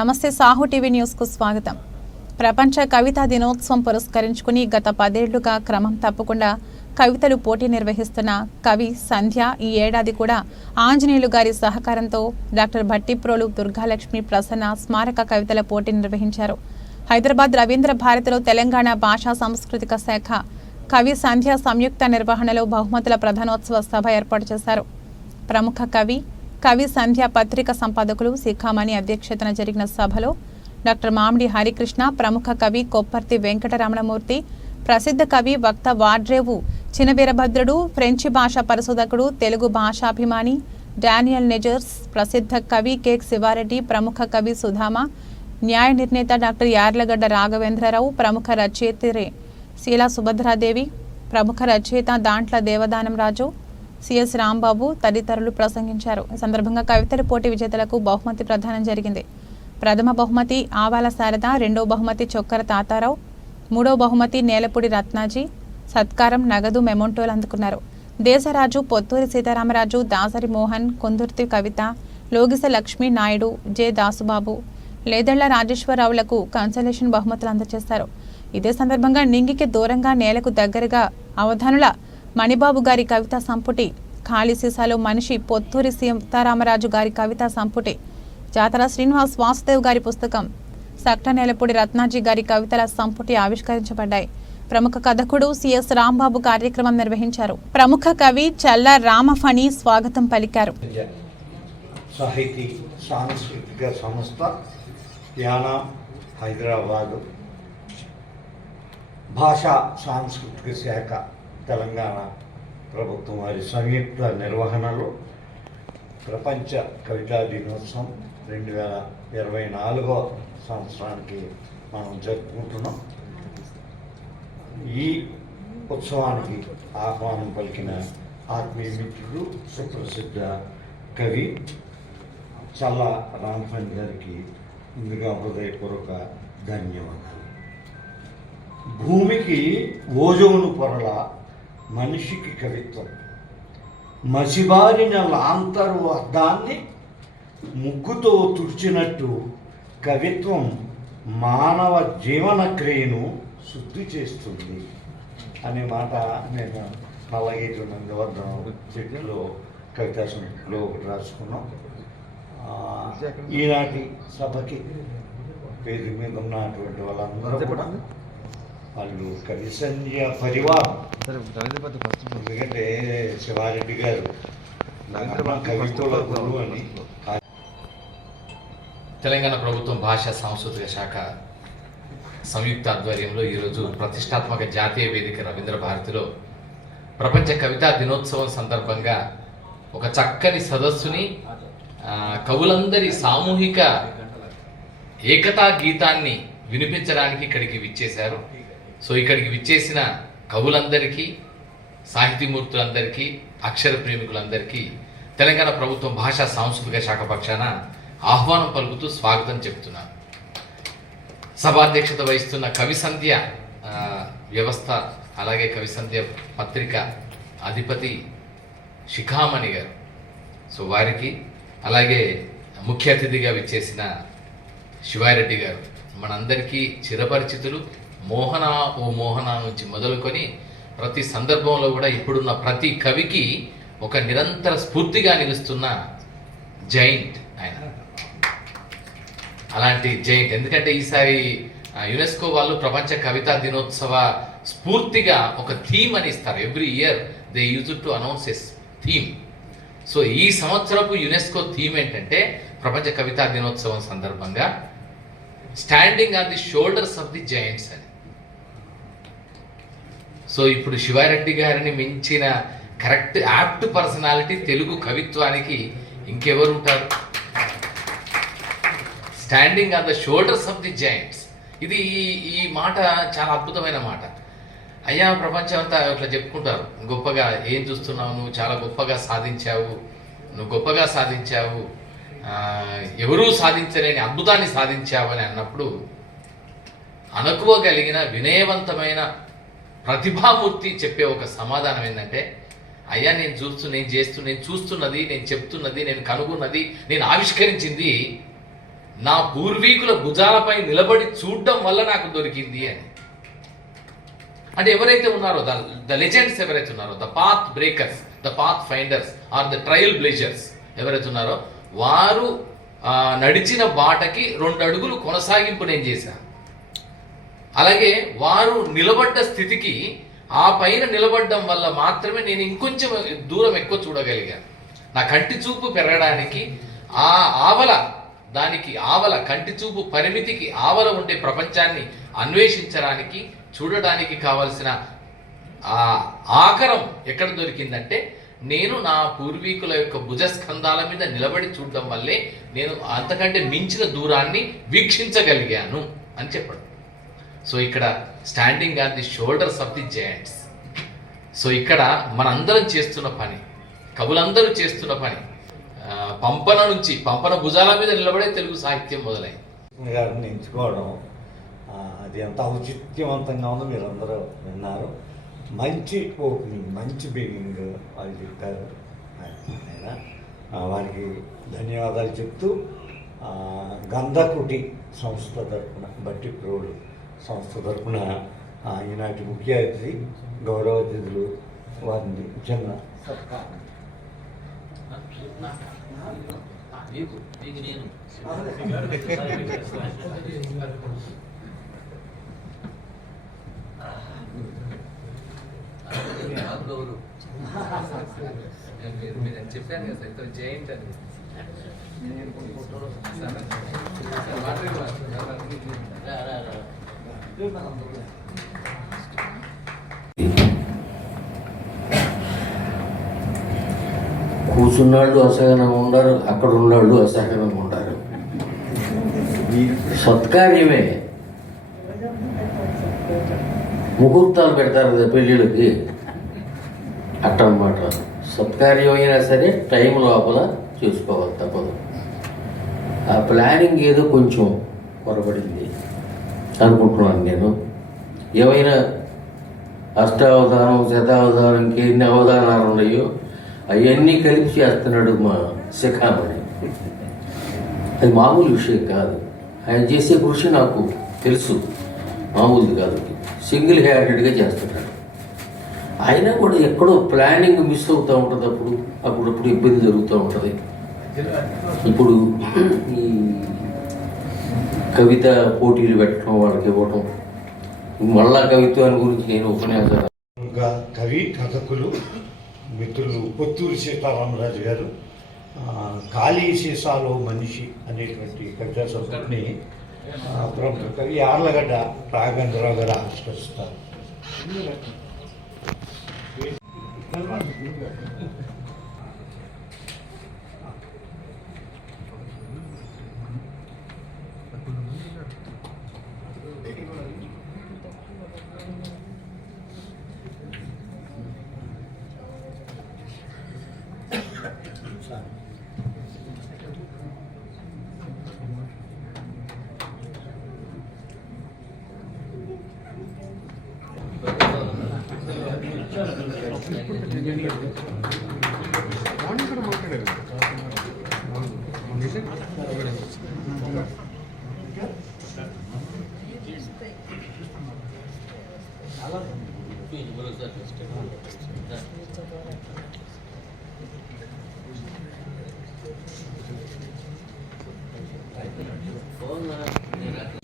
నమస్తే Sahu TV news కు స్వాగతం. ప్రపంచ కవితా దినోత్సవం పురస్కరించుకుని గత 10 ఏళ్లుగా క్రమం తప్పకుండా కవితలు పోటీ నిర్వహిస్తున్న కవి సంధ్య ఈ ఏడాది కూడా ఆంజనేయులు గారి సహకారంతో డాక్టర్ భట్టిప్రోలు దుర్గాలక్ష్మి ప్రసన్న స్మారక కవితల పోటీ నిర్వహించారు. హైదరాబాద్ రవీంద్ర భారతిలో తెలంగాణ భాషా సాంస్కృతిక శాఖ కవి సంధ్య సంయుక్త నిర్వహణలో బహుమతుల ప్రధానోత్సవ సభ ఏర్పాటు చేశారు. ప్రముఖ కవి సంధ్య పత్రిక సంపాదకులు శిఖామణి అధ్యక్షతన జరిగిన సభలో డాక్టర్ మామిడి హరికృష్ణ, ప్రముఖ కవి కొప్పర్తి వెంకటరమణమూర్తి, ప్రసిద్ధ కవి వక్త వాడ్రేవు చినవీరభద్రుడు, ఫ్రెంచి భాషా పరిశోధకుడు, తెలుగు భాషాభిమాని డానియల్ నెజర్స్, ప్రసిద్ధ కవి కేక్ శివారెడ్డి, ప్రముఖ కవి సుధామ, న్యాయ నిర్ణేత డాక్టర్ యార్లగడ్డ రాఘవేంద్రరావు, ప్రముఖ రచయిత్రి శీలా సుభద్రాదేవి, ప్రముఖ రచయిత దాంట్ల దేవదానం రాజు, సిఎస్ రాంబాబు తదితరులు ప్రసంగించారు. ఈ సందర్భంగా కవితల పోటీ విజేతలకు బహుమతి ప్రదానం జరిగింది. ప్రథమ బహుమతి ఆవాల శారద, రెండో బహుమతి చొక్కర తాతారావు, మూడో బహుమతి నేలపూడి రత్నాజీ, సత్కారం నగదు మెమోంటోలు అందుకున్నారు. దేశరాజు, పొత్తూరి సీతారామరాజు, దాసరి మోహన్, కుందుర్తి కవిత, లోగిస లక్ష్మీ నాయుడు, జె దాసుబాబు, లేదళ్ల రాజేశ్వరరావులకు కన్సలేషన్ బహుమతులు అందజేశారు. ఇదే సందర్భంగా నింగికి దూరంగా నేలకు దగ్గరగా అవధానుల మణిబాబు గారి కవితా సంపుటి, ఖాళీ సీసాలో మనిషి పొత్తూరి సీతారామరాజు గారి కవితా సంపుటి, జాతర శ్రీనివాస్ వాసుదేవ్ గారి పుస్తకం, సక్ట నేలపూడి రత్నాజీ గారి కవితల సంపుటి ఆవిష్కరించబడ్డాయి. ప్రముఖ కథకుడు సిఎస్ రాంబాబు కార్యక్రమం నిర్వహించారు. ప్రముఖ కవి చల్ల రామఫణి స్వాగతం పలికారు. సాహితీ సాంస్కృతిక సంస్థ యానా హైదరాబాదు, భాషా సాంస్కృతిక శాఖ తెలంగాణ ప్రభుత్వం వారి సంయుక్త నిర్వహణలో ప్రపంచ కవితా దినోత్సవం 2024వ సంవత్సరానికి మనం జరుపుకుంటున్నాం. ఈ ఉత్సవానికి ఆహ్వానం పలికిన ఆత్మీయ మిత్రుడు సుప్రసిద్ధ కవి చల్ల రామఫణి గారికి ముందుగా హృదయపూర్వక ధన్యవాదాలు. భూమికి ఓజోను పొరల మనిషికి కవిత్వం, మసిబారిన లాంతరు అర్థాన్ని ముగ్గుతో తుడిచినట్టు కవిత్వం మానవ జీవన క్రియను శుద్ధి చేస్తుంది అనే మాట నేను నల్లగేటి నందివర్ధనం చెట్టులో కవితా సమితిలో ఒకటి రాసుకున్నాం. ఈనాటి సభకి పేరు మీద ఉన్నటువంటి వాళ్ళందరూ కూడా వాళ్ళు కవి సంధ్య పరివారం. ఎందుకంటే శివారెడ్డి గారు కవికుల గురువు అని. తెలంగాణ ప్రభుత్వం భాషా సాంస్కృతిక శాఖ సంయుక్త ఆధ్వర్యంలో ఈరోజు ప్రతిష్టాత్మక జాతీయ వేదిక రవీంద్ర భారతిలో ప్రపంచ కవితా దినోత్సవం సందర్భంగా ఒక చక్కని సదస్సుని కవులందరి సామూహిక ఏకతా గీతాన్ని వినిపించడానికి ఇక్కడికి విచ్చేశారు. సో ఇక్కడికి విచ్చేసిన కవులందరికీ, సాహితీమూర్తులందరికీ, అక్షర ప్రేమికులందరికీ తెలంగాణ ప్రభుత్వం భాషా సాంస్కృతిక శాఖ పక్షాన ఆహ్వానం పలుకుతూ స్వాగతం చెప్తున్నాను. సభాధ్యక్షత వహిస్తున్న కవి సంధ్య వ్యవస్థ, అలాగే కవి సంధ్య పత్రిక అధిపతి శిఖామణి గారు, సో వారికి, అలాగే ముఖ్య అతిథిగా విచ్చేసిన శివారెడ్డి గారు, మనందరికీ చిరపరిచితులు. మోహన ఓ మోహన నుంచి మొదలుకొని ప్రతి సందర్భంలో కూడా ఇప్పుడున్న ప్రతి కవికి ఒక నిరంతర స్ఫూర్తిగా నిలుస్తున్న జైంట్ ఆయన. అలాంటి జైంట్ ఎందుకంటే ఈసారి యునెస్కో వాళ్ళు ప్రపంచ కవితా దినోత్సవ స్ఫూర్తిగా ఒక థీమ్ అని ఇస్తారు. Every year they use to announce as theme. So ఈ సంవత్సరపు యునెస్కో థీమ్ ఏంటంటే ప్రపంచ కవితా దినోత్సవం సందర్భంగా standing on the shoulders of the giants అని. సో ఇప్పుడు శివారెడ్డి గారిని మించిన కరెక్ట్ యాప్ట్ పర్సనాలిటీ తెలుగు కవిత్వానికి ఇంకెవరు ఉంటారు? Standing on the shoulders of the Giants. ఇది ఈ మాట చాలా అద్భుతమైన మాట. అయ్యా ప్రపంచం అంతా ఇట్లా చెప్పుకుంటారు, గొప్పగా ఏం చూస్తున్నావు, నువ్వు చాలా గొప్పగా సాధించావు, నువ్వు గొప్పగా సాధించావు, ఎవరూ సాధించలేని అద్భుతాన్ని సాధించావు అని అన్నప్పుడు అనుకోగలిగిన వినయవంతమైన ప్రతిభామూర్తి చెప్పే ఒక సమాధానం ఏంటంటే, అయ్యా నేను చూస్తున్నది, నేను చెప్తున్నది, నేను కనుగొన్నది, నేను ఆవిష్కరించింది నా పూర్వీకుల భుజాలపై నిలబడి చూడడం వల్ల నాకు దొరికింది అని. అంటే ఎవరైతే ఉన్నారో ద లెజెండ్స్ ఎవరైతే ఉన్నారో, the path breakers, the path finders or the trail blazers ఎవరైతే ఉన్నారో వారు నడిచిన బాటకి 2 అడుగులు కొనసాగింపు నేను చేశాను. అలాగే వారు నిలబడ్డ స్థితికి ఆ పైన నిలబడడం వల్ల మాత్రమే నేను ఇంకొంచెం దూరం ఎక్కువ చూడగలిగాను. నా కంటి చూపు పెరగడానికి ఆ ఆవల కంటి చూపు పరిమితికి ఆవల ఉండే ప్రపంచాన్ని అన్వేషించడానికి చూడడానికి కావలసిన ఆ ఆకరం ఎక్కడ దొరికిందంటే నేను నా పూర్వీకుల యొక్క భుజస్కంధాల మీద నిలబడి చూడడం వల్లే నేను అంతకంటే మించిన దూరాన్ని వీక్షించగలిగాను అని చెప్పడం. సో ఇక్కడ standing on the shoulders of the Giants. So ఇక్కడ మనందరం చేస్తున్న పని, కవులందరూ చేస్తున్న పని, పంపన భుజాల మీద నిలబడే తెలుగు సాహిత్యం మొదలైంది. గారిని ఎంచుకోవడం అది ఎంత ఔచిత్యవంతంగా ఉందో మీరందరూ విన్నారు. మంచి ఓపెనింగ్, మంచి బిగినింగ్ వాళ్ళు చెప్పారు. ఆయన వారికి ధన్యవాదాలు చెప్తూ గంధకుటి సంస్థ తరఫున, బట్టి ప్రోడు సంస్థ తరఫున ఈనాటి ముఖ్య అతిథి గౌరవ అతిథులు వారిని చిన్న సత్కారం. చెప్పాను కదా సార్, ఇతను జైంట్ అని. కూర్చున్నాళ్ళు అసహనంగా ఉండరు, అక్కడ ఉన్నాళ్ళు అసహనంగా ఉండరు. సత్కార్యమే. ముహూర్తాలు పెడతారు కదా పెళ్ళిళ్ళకి, అట్టనమాట. సత్కార్యం అయినా సరే టైం లోపల చూసుకోవాలి, తప్పదు. ఆ ప్లానింగ్ ఏదో కొంచెం పొరపడింది అనుకుంటున్నాను నేను. ఏమైనా అష్టావధానం, శతావధానం, ఇంకెన్ని అవధానాలు ఉన్నాయో అవన్నీ కలిపి చేస్తున్నాడు మా శిఖామణి. అది మామూలు విషయం కాదు. ఆయన చేసే కృషి నాకు తెలుసు, మామూలుది కాదు. సింగిల్ హ్యాండెడ్గా చేస్తున్నాడు. అయినా కూడా ఎక్కడో ప్లానింగ్ మిస్ అవుతూ ఉంటుంది. అప్పుడప్పుడు ఇబ్బంది జరుగుతూ ఉంటుంది. ఇప్పుడు ఈ కవిత పోటీలు పెట్టడం, వాళ్ళకి ఇవ్వటం, మళ్ళా కవిత్వాన్ని గురించి నేను ఉపన్యాసాలు. ఇంకా కవి కథకులు మిత్రులు పొత్తూరి సీతారామరాజు గారు ఖాళీ సీసాలో మనిషి అనేటువంటి కవితా సంపుటిని ప్రముఖ కవి యార్లగడ్డ రాఘవేంద్రరావు గారు ఆవిష్కరిస్తారు.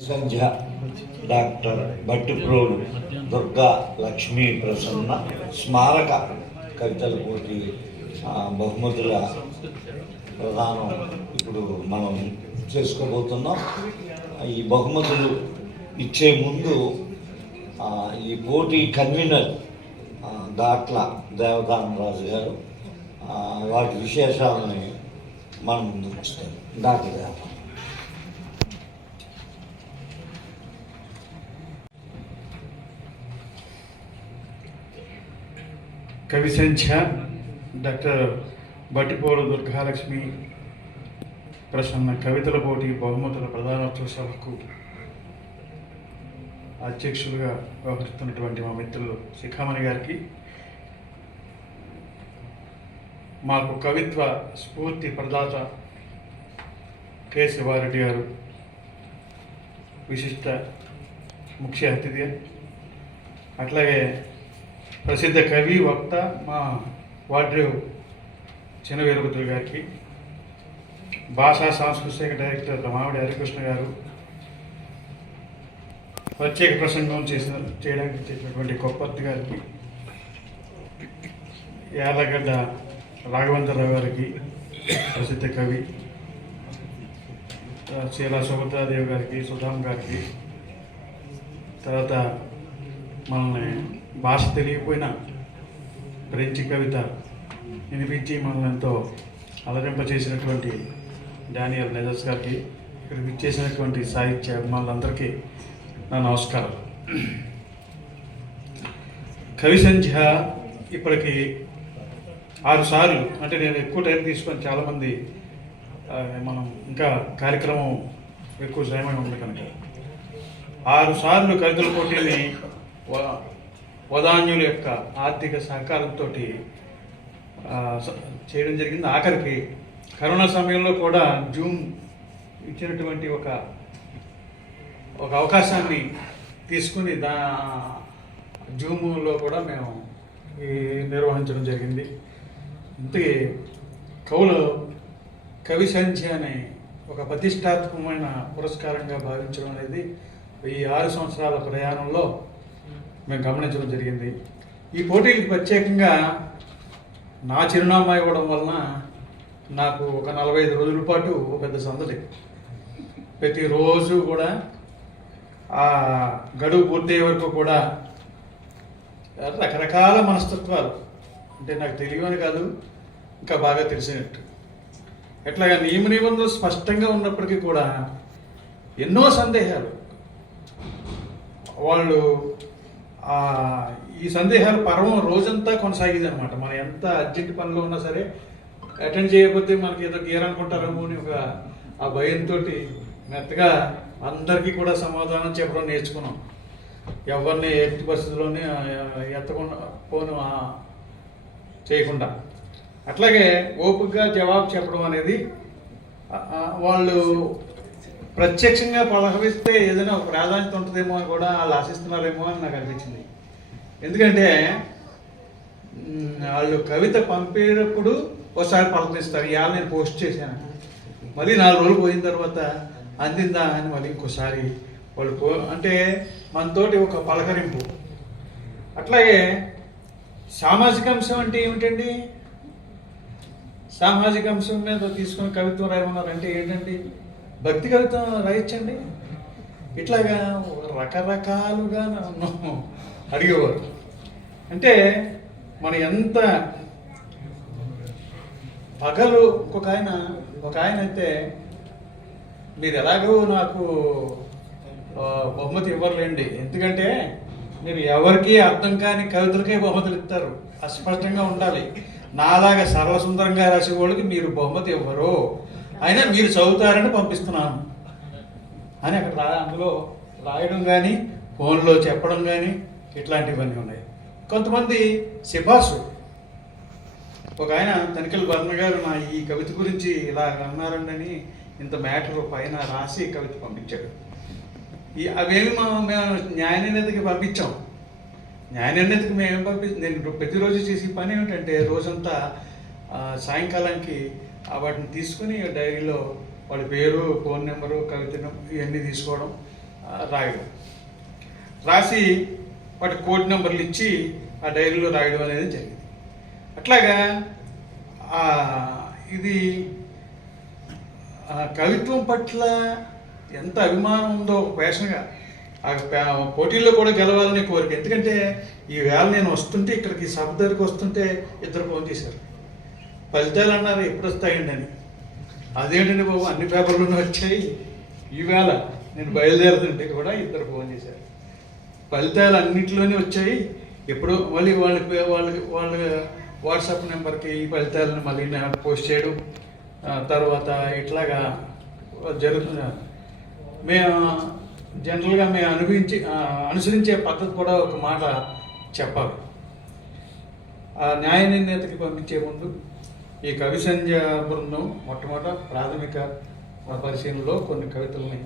సంధ్య డాక్టర్ బట్టిప్రోలు దుర్గా లక్ష్మీ ప్రసన్న స్మారక కవితల పోటీ బహుమతుల ప్రదానం ఇప్పుడు మనం చేసుకోబోతున్నాం. ఈ బహుమతులు ఇచ్చే ముందు ఈ పోటీ కన్వీనర్ దాట్ల దేవదానరాజు గారు వాటి విశేషాలని మనం ముందుకు వస్తాం. డాక్టర్ గారు కవి సంధ్య డాక్టర్ బట్టిపోలు దుర్గాలక్ష్మి ప్రసన్న కవితల పోటీ బహుమతుల ప్రధానోత్సవ సభకు అధ్యక్షులుగా వ్యవహరిస్తున్నటువంటి మా మిత్రులు శిఖామణి గారికి, మాకు కవిత్వ స్ఫూర్తి ప్రదాత కె శివారెడ్డి గారు విశిష్ట ముఖ్య అతిథి, అట్లాగే ప్రసిద్ధ కవి వక్త మా వాడ్రేవ్ చిన్న వీరభద్రులు గారికి, భాషా సాంస్కృతిక డైరెక్టర్ రమావిడి హరికృష్ణ గారు, ప్రత్యేక ప్రసంగం చేయడానికి చేసినటువంటి కొప్పర్తి గారికి, యార్లగడ్డ రాఘవేంద్రరావు గారికి ప్రసిద్ధ కవి, శీలా సుభద్రాదేవి గారికి, సుధామ్ గారికి, తర్వాత మనల్ని భాష తెలియకపోయినా ఫ్రెంచి కవిత వినిపించి మనల్ని ఎంతో అలరింపచేసినటువంటి డానియల్ నెజర్స్ గారికి, ఇక్కడికి ఇచ్చేసినటువంటి సాహిత్య అభిమానులందరికీ నా నమస్కారం. కవి సంధ్య ఇప్పటికి 6 సార్లు, అంటే నేను ఎక్కువ టైం తీసుకొని చాలామంది మనం ఇంకా కార్యక్రమం ఎక్కువ సమయం ఉంది కనుక 6 సార్లు కవితల పోటీని వదాన్యుల యొక్క ఆర్థిక సహకారంతో చేయడం జరిగింది. ఆఖరికి కరోనా సమయంలో కూడా జూమ్ ఇచ్చినటువంటి ఒక అవకాశాన్ని తీసుకుని జూమ్లో కూడా మేము నిర్వహించడం జరిగింది. ఇంతకీ కవి సంధ్య అనే ఒక ప్రతిష్టాత్మకమైన పురస్కారంగా భావించడం అనేది ఈ 6 సంవత్సరాల ప్రయాణంలో మేము గమనించడం జరిగింది. ఈ పోటీలకు ప్రత్యేకంగా నా చిరునామా ఇవ్వడం వలన నాకు ఒక 45 రోజుల పాటు పెద్ద సందడి. ప్రతిరోజు కూడా ఆ గడువు పూర్తయ్యే వరకు కూడా రకరకాల మనస్తత్వాలు, అంటే నాకు తెలియని కాదు ఇంకా బాగా తెలిసినట్టు, ఎట్లాగా నియమ నిబంధనలు స్పష్టంగా ఉన్నప్పటికీ కూడా ఎన్నో సందేహాలు. వాళ్ళు ఈ సందేహాల పర్వం రోజంతా కొనసాగింది అనమాట. మనం ఎంత అర్జెంట్ పనిలో ఉన్నా సరే అటెండ్ చేయకపోతే మనకి ఏదో గీరనుకుంటారేమో అని ఆ భయంతో మెత్తగా అందరికీ కూడా సమాధానం చెప్పడం నేర్చుకున్నాం. ఎవరిని ఎట్టి పరిస్థితుల్లోనే ఎత్తకుండా చేయకుండా, అట్లాగే ఓపికగా జవాబు చెప్పడం అనేది వాళ్ళు ప్రత్యక్షంగా పలకరిస్తే ఏదైనా ఒక ప్రాధాన్యత ఉంటుందేమో అని కూడా వాళ్ళు ఆశిస్తున్నారేమో అని నాకు అనిపించింది. ఎందుకంటే వాళ్ళు కవిత పంపేటప్పుడు ఒకసారి పలకరిస్తారు, ఇవాళ నేను పోస్ట్ చేశాను, మళ్ళీ 4 రోజులు పోయిన తర్వాత అందిందా అని మళ్ళీ ఇంకోసారి వాళ్ళు అంటే మనతోటి ఒక పలకరింపు. అట్లాగే సామాజిక అంశం అంటే ఏమిటండి? సామాజిక అంశం మీద తీసుకుని కవిత్వం రాయమన్నారంటే ఏంటండి? భక్తి కవిత్వం రాయొచ్చండి. ఇట్లాగా రకరకాలుగా నన్ను అడిగేవారు. అంటే మన ఎంత పగలు ఒక ఆయన అయితే మీరు ఎలాగో నాకు బహుమతి ఇవ్వరులేండి, ఎందుకంటే మీరు ఎవరికి అర్థం కాని కవితలకే బహుమతులు ఇస్తారు, అస్పష్టంగా ఉండాలి. నాలాగా సరళ సుందరంగా రాసే వాళ్ళకి మీరు బహుమతి ఇవ్వరు, అయినా మీరు చదువుతారని పంపిస్తున్నాను అని అక్కడ అందులో రాయడం కానీ ఫోన్లో చెప్పడం కానీ ఇట్లాంటివన్నీ ఉన్నాయి. కొంతమంది సిఫార్సు, ఒక ఆయన తనిఖీల భరణ గారు నా ఈ కవిత గురించి ఇలా అన్నారండి ఇంత మ్యాటర్ పైన రాసి కవిత పంపించాడు. అవేమి మేము న్యాయ నిర్ణేతకి పంపించాం. న్యాయ నిర్ణేతకి మేము నేను ప్రతిరోజు చేసే పని ఏమిటంటే రోజంతా సాయంకాలానికి వాటిని తీసుకుని డైరీలో వాడి పేరు, ఫోన్ నెంబరు, కవిత ఇవన్నీ తీసుకోవడం, రాయడం, రాసి వాటి కోడ్ నెంబర్లు ఇచ్చి ఆ డైరీలో రాయడం అనేది జరిగింది. అట్లాగా ఇది కవిత్వం పట్ల ఎంత అభిమానం ఉందో ఒక పేషన్గా పోటీల్లో కూడా గెలవాలని కోరిక. ఎందుకంటే ఈవేళ నేను వస్తుంటే ఇక్కడికి సభ దగ్గరికి వస్తుంటే 2 ఫోన్ చేశారు, ఫలితాలు అన్నారు ఎప్పుడు వస్తాయండి అని. అదేంటండి బాబు, అన్ని పేపర్లోనే వచ్చాయి, ఈవేళ నేను బయలుదేరుతుంటే కూడా 2 ఫోన్ చేశారు, ఫలితాలు అన్నింటిలోనే వచ్చాయి, ఎప్పుడు మళ్ళీ వాళ్ళ వాట్సాప్ నెంబర్కి ఈ ఫలితాలను మళ్ళీ పోస్ట్ చేయడం, తర్వాత ఇట్లాగా జరుగుతుంది. మేము జనరల్గా మేము అనుసరించే పద్ధతి కూడా ఒక మాట చెప్పాలి. ఆ న్యాయ నిర్ణేతకి పంపించే ముందు ఈ కవి సంధ్య బృందం మొట్టమొదట ప్రాథమిక ఆ పరిశీలనలో కొన్ని కవితల్ని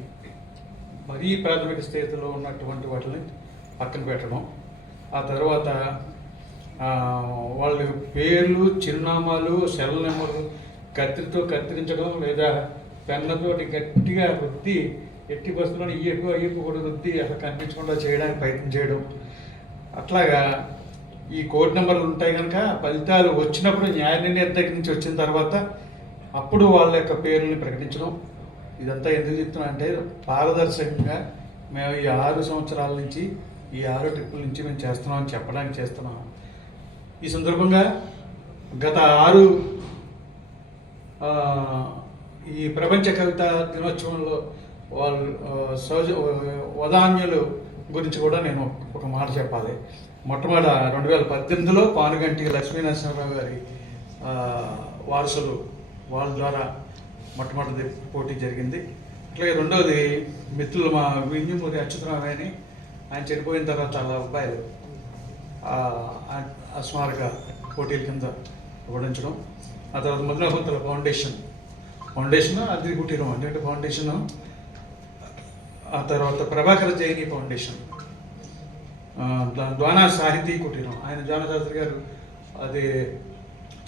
మరీ ప్రాథమిక స్థితిలో ఉన్నటువంటి వాటిని పక్కన పెట్టడం, ఆ తర్వాత వాళ్ళ పేర్లు, చిరునామాలు, సెల్ నెంబర్లు కత్తిరితో కత్తిరించడం లేదా పెన్నతోటి గట్టిగా రుద్ది ఎట్టి బస్సులను అయ్యకు కూడా రుద్ది అసలు కనిపించకుండా చేయడానికి ప్రయత్నం చేయడం. అట్లాగా ఈ కోడ్ నెంబర్లు ఉంటాయి కనుక ఫలితాలు వచ్చినప్పుడు న్యాయ నిర్ణయం దగ్గర నుంచి వచ్చిన తర్వాత అప్పుడు వాళ్ళ యొక్క పేర్లని ప్రకటించడం. ఇదంతా ఎందుకు చెప్తున్నా అంటే పారదర్శకంగా మేము ఈ 6 సంవత్సరాల నుంచి ఈ 6 ట్రిప్పుల నుంచి మేము చేస్తున్నామని చెప్పడానికి చేస్తున్నాం. ఈ సందర్భంగా గత 6 ఈ ప్రపంచ కవిత దినోత్సవంలో వాళ్ళు వదాన్యులు గురించి కూడా నేను ఒక మాట చెప్పాలి. మొట్టమొదట 2018లో పానుగంటి లక్ష్మీనరసింహరావు గారి వారసులు వాళ్ళ ద్వారా మొట్టమొదటి పోటీ జరిగింది. అట్లాగే రెండవది మిత్రులు మా వింజమూరి అచ్యుతరావు అని ఆయన చనిపోయిన తర్వాత వాళ్ళ అబ్బాయిలు స్మారక పోటీల కింద ఓడించడం. ఆ తర్వాత మధునపంతుల ఫౌండేషన్ అది కుటీరం అంటే ఫౌండేషన్, ఆ తర్వాత ప్రభాకర జైని ఫౌండేషన్, ద్వానా సాహితీ కుటీరం ఆయన జానశాస్త్రి గారు అది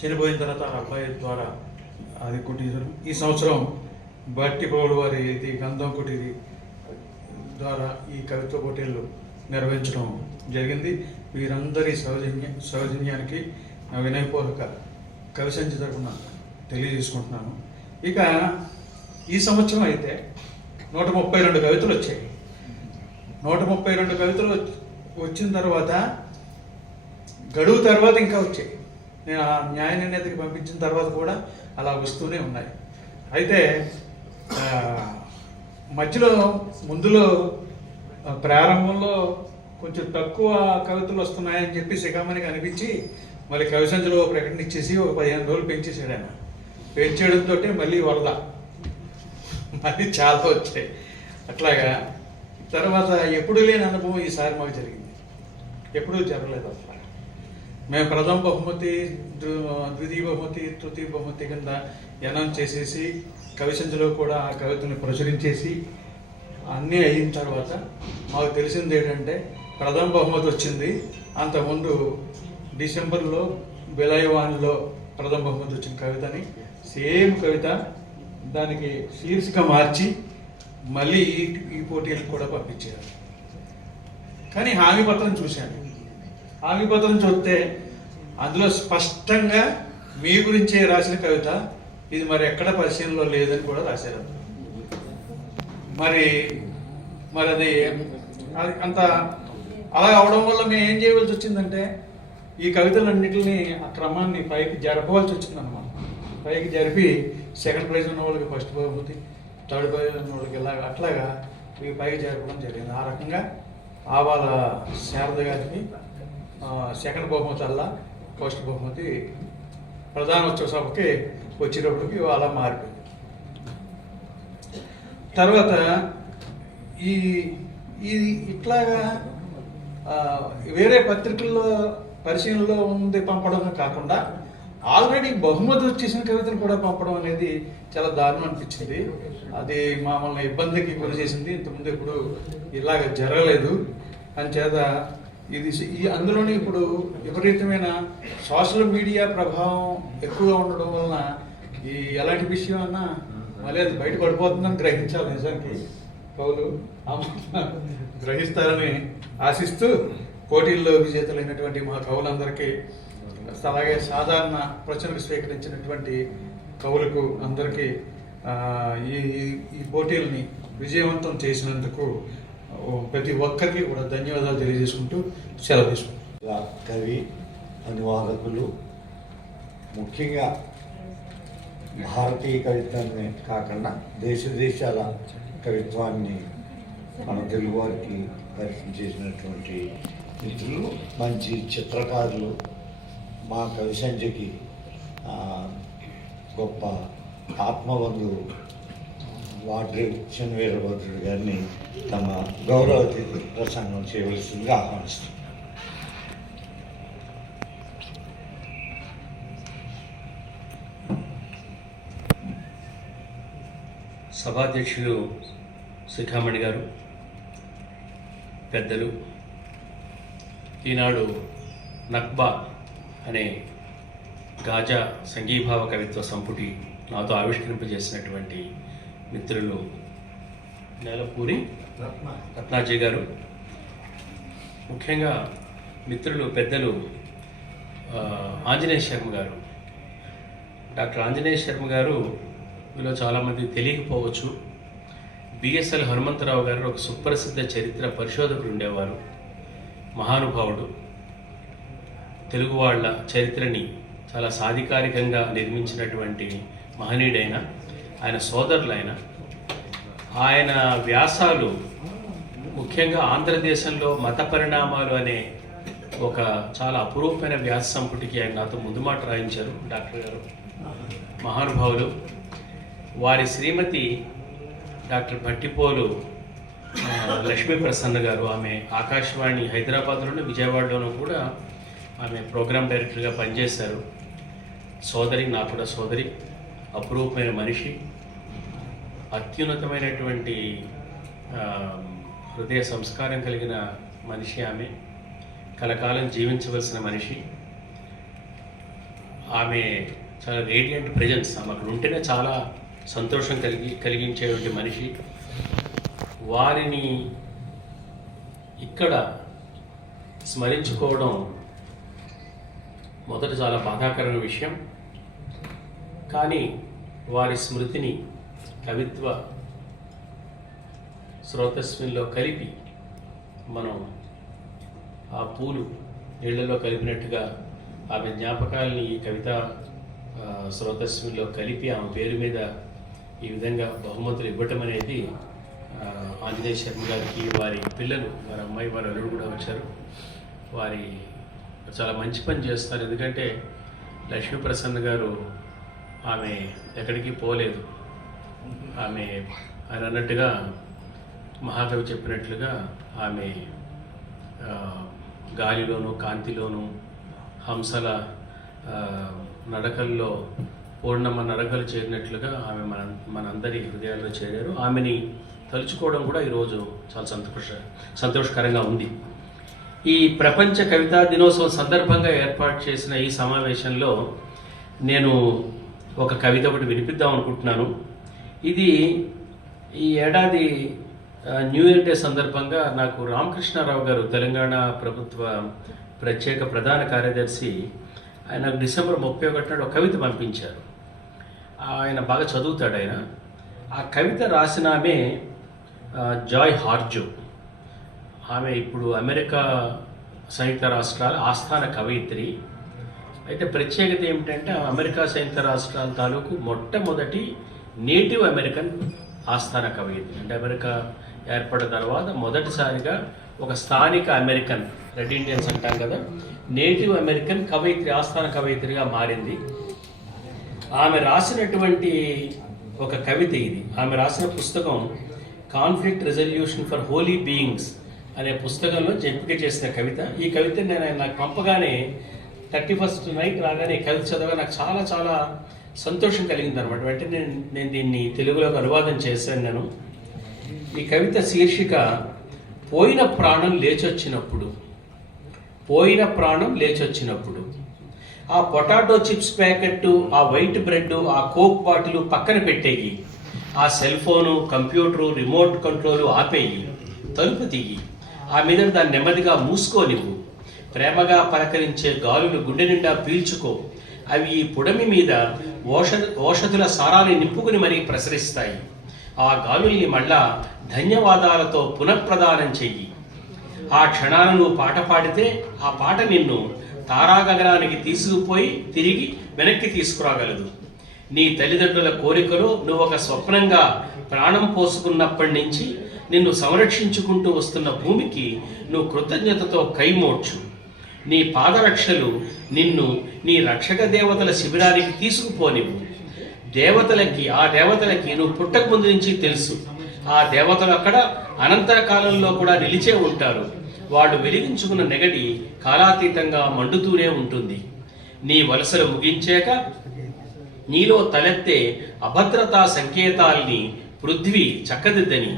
చనిపోయిన తర్వాత ఆ అబ్బాయి ద్వారా అది కుటీరం. ఈ సంవత్సరం బట్టి పౌలు వారి ఇది గంధం కుటీరి ద్వారా ఈ కవిత్వ పోటీలు నిర్వహించడం జరిగింది. వీరందరి సౌజన్యానికి వినయపూర్వక కవిసంచి తరపున తెలియజేసుకుంటున్నాను. ఇక ఈ సంవత్సరం అయితే 132 కవితలు వచ్చాయి. 132 కవితలు వచ్చిన తర్వాత గడువు తర్వాత ఇంకా వచ్చాయి. నేను ఆ న్యాయ నిర్ణేతకి పంపించిన తర్వాత కూడా అలా వస్తూనే ఉన్నాయి. అయితే మధ్యలో ముందులో ప్రారంభంలో కొంచెం తక్కువ కవితలు వస్తున్నాయని చెప్పి శిఖామణికి అనిపించి మళ్ళీ కవిసంచిలో ప్రకటన ఇచ్చేసి ఒక 15 రోజులు పెంచేసాడు ఆయన. పెంచేయడంతో మళ్ళీ వరద మళ్ళీ చాలా వచ్చాయి. అట్లాగా తర్వాత ఎప్పుడు లేని అనుభవం ఈసారి మాకు జరిగింది. ఎప్పుడూ జరగలేదు అట్లా. మేము ప్రథమ బహుమతి, ద్వితీయ బహుమతి, తృతీయ బహుమతి కింద అనౌన్స్ చేసేసి కవిసంచిలో కూడా ఆ కవితని ప్రచురించేసి అన్నీ అయిన తర్వాత మాకు తెలిసింది ఏంటంటే ప్రథమ బహుమతి వచ్చింది. అంతకుముందు డిసెంబర్లో బెలైవాన్లో ప్రథమ బహుమతి వచ్చిన కవితని సేమ్ కవిత దానికి శీర్షిక మార్చి మళ్ళీ ఈ పోటీలకు కూడా పంపించారు. కానీ హామీ పత్రం చూశాను. హామీ పత్రం చూస్తే అందులో స్పష్టంగా మీ గురించే రాసిన కవిత ఇది మరి ఎక్కడ పరిశీలనలో లేదని కూడా రాశారు. మరి అది అంత అలా అవడం వల్ల మేము ఏం చేయవలసి వచ్చిందంటే ఈ కవితలన్నింటినీ ఆ క్రమాన్ని పైకి జరపవలసి వచ్చిందన్నమాట. పైకి జరిపి సెకండ్ ప్రైజ్ ఉన్న వాళ్ళకి ఫస్ట్ బహుమతి, థర్డ్ ప్రైజ్ ఉన్న వాళ్ళకి అట్లాగా ఈ పైకి జరపడం జరిగింది. ఆ రకంగా ఆవాల శారద గారికి సెకండ్ బహుమతి అలా ఫస్ట్ బహుమతి ప్రధానోత్సవ సభకి వచ్చేటప్పటికి అలా మారిపోయింది. తర్వాత ఇట్లాగా వేరే పత్రికల్లో పరిశీలనలో ఉంది పంపడం కాకుండా ఆల్రెడీ బహుమతి వచ్చేసిన కవితలు కూడా పంపడం అనేది చాలా దారుణం అనిపించింది. అది మమ్మల్ని ఇబ్బందికి గురి చేసింది. ఇంతకుముందు ఎప్పుడు ఇలాగ జరగలేదు. అంచేత అందులోనే ఇప్పుడు విపరీతమైన సోషల్ మీడియా ప్రభావం ఎక్కువగా ఉండడం వలన ఎలాంటి విషయం అన్నా మళ్ళీ అది బయట పడిపోతుందని గ్రహించాలి. నిజానికి కవులు గ్రహిస్తారని ఆశిస్తూ పోటీల్లో విజేతలైనటువంటి మా కవులందరికీ, అలాగే సాధారణ ప్రశ్నలు స్వీకరించినటువంటి కవులకు అందరికీ ఈ పోటీలని విజయవంతం చేసినందుకు ప్రతి ఒక్కరికి కూడా ధన్యవాదాలు తెలియజేసుకుంటూ సెలవు తీసుకుంటాం. కవి, అనువాదకులు, ముఖ్యంగా భారతీయ కవిత్వాన్ని కాకుండా దేశాల కవిత్వాన్ని మన తెలుగువారికి పరిచయం చేసినటువంటి మిత్రులు, మంచి చిత్రకారులు, మా కవిసంచికి గొప్ప ఆత్మబంధువు వాడ్రి శనివీరభద్రుడు గారిని తమ గౌరవ అతిథి ప్రసంగం చేయవలసిందిగా ఆహ్వానిస్తుంది. సభాధ్యక్షులు శిఖామణి గారు, పెద్దలు, ఈనాడు నక్బా అనే గాజా సంఘీభావ కవిత్వ సంపుటి నాతో ఆవిష్కరింపజేసినటువంటి మిత్రులు నేలపూరి రత్నాజీ గారు, ముఖ్యంగా మిత్రులు పెద్దలు ఆంజనేయ శర్మ గారు. డాక్టర్ ఆంజనేయ శర్మ గారు మీలో చాలామంది తెలియకపోవచ్చు. బిఎస్ఎల్ హనుమంతరావు గారు ఒక సుప్రసిద్ధ చరిత్ర పరిశోధకుడు ఉండేవారు, మహానుభావుడు. తెలుగు వాళ్ళ చరిత్రని చాలా సాధికారికంగా నిర్మించినటువంటి మహనీయుడైన ఆయన సోదరులైన ఆయన వ్యాసాలు ముఖ్యంగా ఆంధ్రదేశంలో మత పరిణామాలు అనే ఒక చాలా అపురూపమైన వ్యాస సంపుటికి ఆయన నాతో ముందు మాట రాయించారు డాక్టర్ గారు, మహానుభావులు. వారి శ్రీమతి డాక్టర్ భట్టిపోలు లక్ష్మీ ప్రసన్న గారు, ఆమె ఆకాశవాణి హైదరాబాద్లోనూ విజయవాడలోనూ కూడా ఆమె ప్రోగ్రామ్ డైరెక్టర్గా పనిచేశారు. సోదరి, నాకు కూడా సోదరి, అపురూపమైన మనిషి, అత్యున్నతమైనటువంటి హృదయ సంస్కారం కలిగిన మనిషి. ఆమె కలకాలం జీవించవలసిన మనిషి. ఆమె చాలా రేడియంట్ ప్రెజెన్స్, ఆమె అక్కడ ఉంటేనే చాలా సంతోషం కలిగించేటువంటి మనిషి. వారిని ఇక్కడ స్మరించుకోవడం మొదట చాలా బాధాకరమైన విషయం. కానీ వారి స్మృతిని కవిత్వ స్రోతస్విలో కలిపి మనం ఆ పూలు నీళ్లలో కలిపినట్టుగా ఆమె జ్ఞాపకాలని ఈ కవిత స్రోతస్విలో కలిపి ఆమె పేరు మీద ఈ విధంగా బహుమతులు ఇవ్వటం అనేది ఆంజనేయ శర్మ గారికి, వారి పిల్లలు, వారి అమ్మాయి, వారి అల్లుడు కూడా వచ్చారు. వారి చాలా మంచి పని చేస్తారు. ఎందుకంటే లక్ష్మీ ప్రసన్న గారు ఆమె ఎక్కడికి పోలేదు. ఆమె ఆయన అన్నట్టుగా, మహాకవి చెప్పినట్లుగా ఆమె గాలిలోను కాంతిలోను హంసల నడకల్లో పూర్ణమ్మ నడకలు చేరినట్లుగా ఆమె మనందరి హృదయాల్లో చేరారు. ఆమెని తలుచుకోవడం కూడా ఈరోజు చాలా సంతోషకరంగా ఉంది. ఈ ప్రపంచ కవితా దినోత్సవం సందర్భంగా ఏర్పాటు చేసిన ఈ సమావేశంలో నేను ఒక కవిత ఒకటి వినిపిద్దాం అనుకుంటున్నాను. ఇది ఈ ఏడాది న్యూ ఇయర్ డే సందర్భంగా నాకు రామకృష్ణారావు గారు, తెలంగాణ ప్రభుత్వ ప్రత్యేక ప్రధాన కార్యదర్శి, ఆయన డిసెంబర్ 31 నాడు ఒక కవిత పంపించారు. ఆయన బాగా చదువుతాడు ఆయన. ఆ కవిత రాసిన ఆమె జాయ్ హార్జో. ఆమె ఇప్పుడు అమెరికా సంయుక్త రాష్ట్రాల ఆస్థాన కవయిత్రి. అయితే ప్రత్యేకత ఏమిటంటే అమెరికా సంయుక్త రాష్ట్రాల తాలూకు మొట్టమొదటి నేటివ్ అమెరికన్ ఆస్థాన కవయిత్రి. అంటే అమెరికా ఏర్పడిన తర్వాత మొదటిసారిగా ఒక స్థానిక అమెరికన్, రెడ్ ఇండియన్స్ అంటాం కదా, నేటివ్ అమెరికన్ కవయిత్రి, ఆస్థాన కవయిత్రిగా మారింది. ఆమె రాసినటువంటి ఒక కవిత ఇది. ఆమె రాసిన పుస్తకం conflict resolution for holy beings అనే పుస్తకంలో ఎంపిక చేసిన కవిత. ఈ కవిత నేను నాకు పంపగానే 31st నైట్ రాగానే ఈ కవిత చదవగా నాకు చాలా చాలా సంతోషం కలిగింది అనమాట. వెంటనే నేను దీన్ని తెలుగులోకి అనువాదం చేశాను. ఈ కవిత శీర్షిక పోయిన ప్రాణం లేచొచ్చినప్పుడు. పోయిన ప్రాణం లేచొచ్చినప్పుడు ఆ పొటాటో చిప్స్ ప్యాకెట్, ఆ వైట్ బ్రెడ్, ఆ కోక్ బాటిల్ పక్కన పెట్టేయి. ఆ cell phone, computer, remote control ఆపేయి. తలుపు తీయి. ఆ మీద దాన్ని నెమ్మదిగా మూసుకోనివ్వు. ప్రేమగా పలకరించే గాలులు గుండె నిండా పీల్చుకో. అవి ఈ పుడమి మీద ఓషధుల సారాన్ని నింపుకుని మరీ ప్రసరిస్తాయి. ఆ గాలుల్ని మళ్ళా ధన్యవాదాలతో పునఃప్రదానం చెయ్యి. ఆ క్షణాలను నువ్వు పాట పాడితే ఆ పాట నిన్ను తారాగగనానికి తీసుకుపోయి తిరిగి వెనక్కి తీసుకురాగలదు. నీ తల్లిదండ్రుల కోరికలో నువ్వు ఒక స్వప్నంగా ప్రాణం పోసుకున్నప్పటి నుంచి నిన్ను సంరక్షించుకుంటూ వస్తున్న భూమికి నువ్వు కృతజ్ఞతతో కైమోడ్చు. నీ పాదరక్షలు నిన్ను నీ రక్షక దేవతల శిబిరానికి తీసుకుపోనివ్వు. ఆ దేవతలకి నువ్వు పుట్టక ముందు నుంచి తెలుసు. ఆ దేవతలు అక్కడ అనంతర కాలంలో కూడా నిలిచే ఉంటారు. వాళ్ళు వెలిగించుకున్న నెగడి కాలాతీతంగా మండుతూనే ఉంటుంది. నీ వలసలు ముగించాక నీలో తలెత్తే అభద్రతా సంకేతాల్ని పృథ్వీ చక్కదిద్దని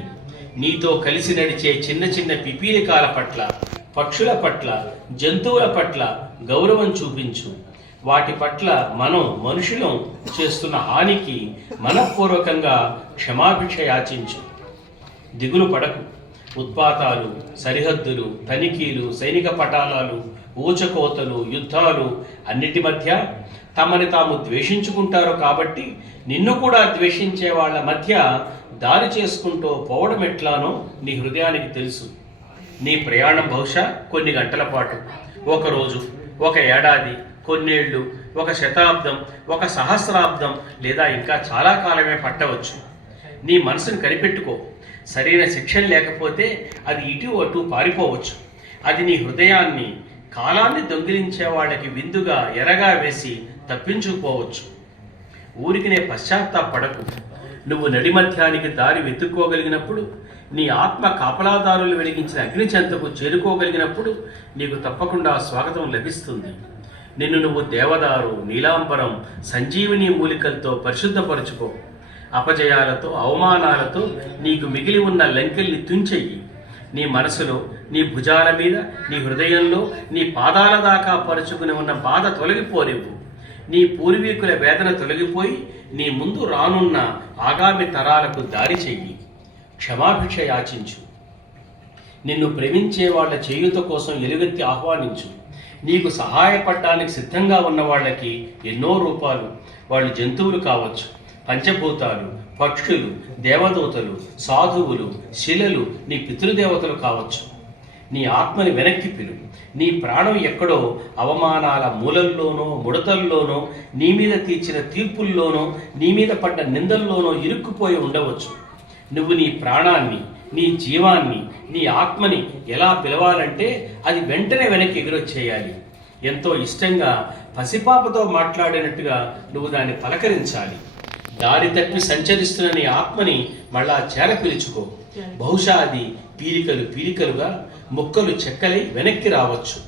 నీతో కలిసి నడిచే చిన్న చిన్న పిపీలికాల పట్ల, పక్షుల పట్ల, జంతువుల పట్ల గౌరవం చూపించు. వాటి పట్ల మనం మనుషులం చేస్తున్న హానికి మనఃపూర్వకంగా క్షమాభిక్ష యాచించు. దిగులు పడకు. ఉత్పాతాలు, సరిహద్దులు, తనిఖీలు, సైనిక పటాలాలు, ఊచకోతలు, యుద్ధాలు అన్నిటి మధ్య తమని తాము ద్వేషించుకుంటారు కాబట్టి నిన్ను కూడా ద్వేషించే వాళ్ళ మధ్య దారి చేసుకుంటూ పోవడం ఎట్లానో నీ హృదయానికి తెలుసు. నీ ప్రయాణం బహుశా కొన్ని గంటల పాటు, ఒక రోజు, ఒక ఏడాది, కొన్నేళ్లు, ఒక శతాబ్దం, ఒక సహస్రాబ్దం లేదా ఇంకా చాలా కాలమే పట్టవచ్చు. నీ మనసును కనిపెట్టుకో. సరైన శిక్షణ లేకపోతే అది ఇటు అటు పారిపోవచ్చు. అది నీ హృదయాన్ని, కాలాన్ని దొంగిలించే వాళ్ళకి విందుగా ఎరగా వేసి తప్పించుకుపోవచ్చు. ఊరికినే పశ్చాత్తాపడకు. నువ్వు నడిమధ్యానికి దారి వెతుక్కోగలిగినప్పుడు, నీ ఆత్మ కాపలాదారులు వెలిగించిన అగ్ని చెంతకు చేరుకోగలిగినప్పుడు నీకు తప్పకుండా స్వాగతం లభిస్తుంది. నిన్ను నువ్వు దేవదారు, నీలాంబరం, సంజీవిని మూలికలతో పరిశుద్ధపరుచుకో. అపజయాలతో, అవమానాలతో నీకు మిగిలి ఉన్న లంకెల్ని తుంచెయ్యి. నీ మనసులో, నీ భుజాల మీద, నీ హృదయంలో, నీ పాదాల దాకా పరుచుకుని ఉన్న బాధ తొలగిపోనివ్వు. నీ పూర్వీకుల వేదన తొలగిపోయి నీ ముందు రానున్న ఆగామి తరాలకు దారి చెయ్యి. క్షమాభిక్ష యాచించు. నిన్ను ప్రేమించే వాళ్ళ చేయూత కోసం ఎలుగెత్తి ఆహ్వానించు. నీకు సహాయపడడానికి సిద్ధంగా ఉన్న వాళ్ళకి ఎన్నో రూపాలు, వాళ్ళు జంతువులు కావచ్చు, పంచభూతాలు, పక్షులు, దేవదూతలు, సాధువులు, శిలలు, నీ పితృదేవతలు కావచ్చు. నీ ఆత్మని వెనక్కి పిలు. నీ ప్రాణం ఎక్కడో అవమానాల మూలల్లోనో, ముడతల్లోనో, నీ మీద తీర్చిన తీర్పుల్లోనో, నీ మీద పడ్డ నిందల్లోనో ఇరుక్కుపోయి ఉండవచ్చు. నువ్వు నీ ప్రాణాన్ని, నీ జీవాన్ని, నీ ఆత్మని ఎలా పిలవాలంటే అది వెంటనే వెనక్కి ఎగురొచ్చేయాలి. ఎంతో ఇష్టంగా పసిపాపతో మాట్లాడినట్టుగా నువ్వు దాన్ని పలకరించాలి. దారి తప్పి సంచరిస్తున్న నీ ఆత్మని మళ్ళా చేర పిలుచుకో. బహుశా అది పీలికలుగా ముక్కలు చెక్కలై వెనక్కి రావచ్చు.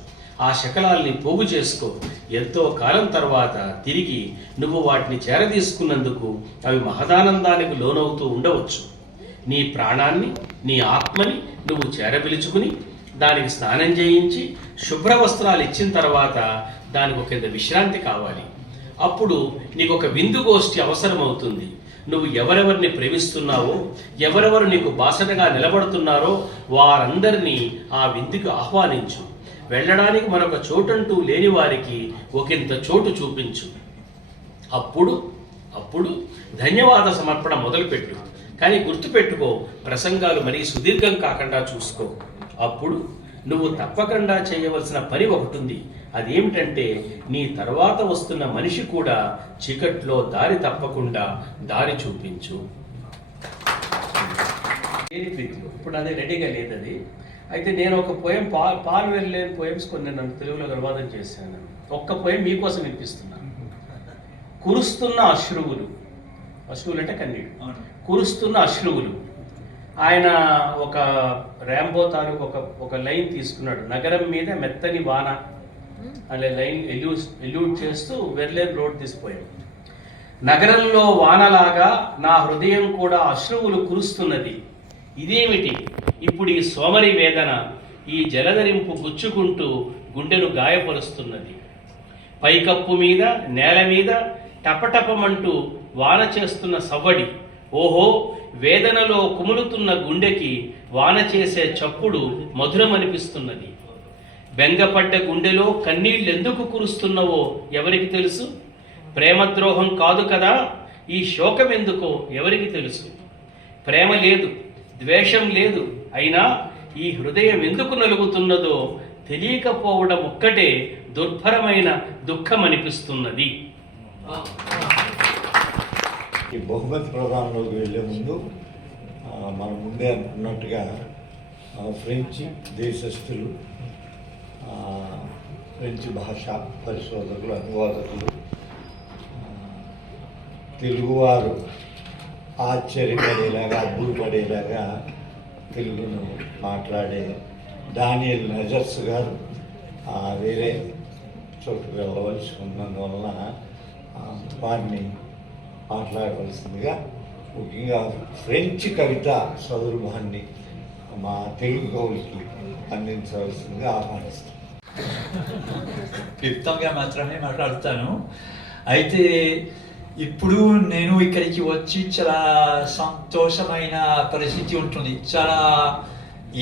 ఆ శకలాల్ని పోగు చేసుకో. ఎంతో కాలం తర్వాత తిరిగి నువ్వు వాటిని చేరదీసుకున్నందుకు అవి మహదానందానికి లోనవుతూ ఉండవచ్చు. నీ ప్రాణాన్ని, నీ ఆత్మని నువ్వు చేరపిలుచుకుని దానికి స్నానం చేయించి శుభ్ర వస్త్రాలు ఇచ్చిన తర్వాత దానికి ఒక విశ్రాంతి కావాలి. అప్పుడు నీకు ఒక విందు గోష్ఠి అవసరమవుతుంది. నువ్వు ఎవరెవరిని ప్రేమిస్తున్నావో, ఎవరెవరు నీకు బాసటగా నిలబడుతున్నారో వారందరినీ ఆ విందుకు ఆహ్వానించు. వెళ్ళడానికి మరొక చోటంటూ లేని వారికి ఒకంత చోటు చూపించు. అప్పుడు ధన్యవాద సమర్పణ మొదలుపెట్టు. కానీ గుర్తుపెట్టుకో, ప్రసంగాలు మరీ సుదీర్ఘం కాకుండా చూసుకో. అప్పుడు నువ్వు తప్పకుండా చేయవలసిన పని ఒకటి ఉంది. అదేమిటంటే నీ తర్వాత వస్తున్న మనిషి కూడా చీకట్లో దారి తప్పకుండా దారి చూపించు. ఇప్పుడు అది రెడీగా లేదు. అది అయితే నేను ఒక పోయం పాలు వెళ్ళలేని పోయమ్స్ కొన్ని నన్ను తెలుగులో అనువాదం చేశాను. ఒక్క పోయం మీకోసం వినిపిస్తున్నాను. కురుస్తున్న అశ్రువులు అంటే కన్నీడు. కురుస్తున్న అశ్రువులు. ఆయన ఒక ర్యాంబో తాలూకు ఒక లైన్ తీసుకున్నాడు. నగరం మీద మెత్తని వాన అనే లైన్ ఎల్యూట్ చేస్తూ వెర్లేన్ రోడ్ తీసిపోయాడు. నగరంలో వానలాగా నా హృదయం కూడా అశ్రువులు కురుస్తున్నది. ఇదేమిటి ఇప్పుడు ఈ సోమరి వేదన, ఈ జలధరింపు గుచ్చుకుంటూ గుండెను గాయపరుస్తున్నది. పైకప్పు మీద, నేల మీద టపటపమంటూ వాన చేస్తున్న సవ్వడి. ఓహో, వేదనలో కుములుతున్న గుండెకి వాన చేసే చప్పుడు మధురమనిపిస్తున్నది. బెంగపడ్డ గుండెలో కన్నీళ్ళెందుకు కురుస్తున్నవో ఎవరికి తెలుసు? ప్రేమద్రోహం కాదు కదా, ఈ శోకం ఎందుకో ఎవరికి తెలుసు? ప్రేమ లేదు, ద్వేషం లేదు, అయినా ఈ హృదయం ఎందుకు నలుగుతున్నదో తెలియకపోవడం ఒక్కటే దుర్భరమైన దుఃఖం అనిపిస్తున్నది. ఈ బహుమతి ప్రదానంలోకి వెళ్ళే ముందు మనం ముందే అనుకున్నట్టుగా ఫ్రెంచ్ దేశస్థులు, ఫ్రెంచ్ భాషా పరిశోధకులు, అనువాదకులు, తెలుగువారు ఆశ్చర్యపడేలాగా, అబ్బులు పడేలాగా తెలుగును మాట్లాడే డానియల్ నజర్స్ గారు వేరే చోటుకు వెళ్ళవలసి ఉన్నందువలన వారిని మాట్లాడవలసిందిగా ముఖ్యంగా ఫ్రెంచ్ కవిత సౌరభాన్ని మా తెలుగు కవులకి అందించవలసిందిగా ఆహ్వానిస్తాం. క్లుప్తంగా మాత్రమే మాట్లాడతాను. అయితే ఇప్పుడు నేను ఇక్కడికి వచ్చి చాలా సంతోషమైన పరిస్థితి ఉంటుంది. చాలా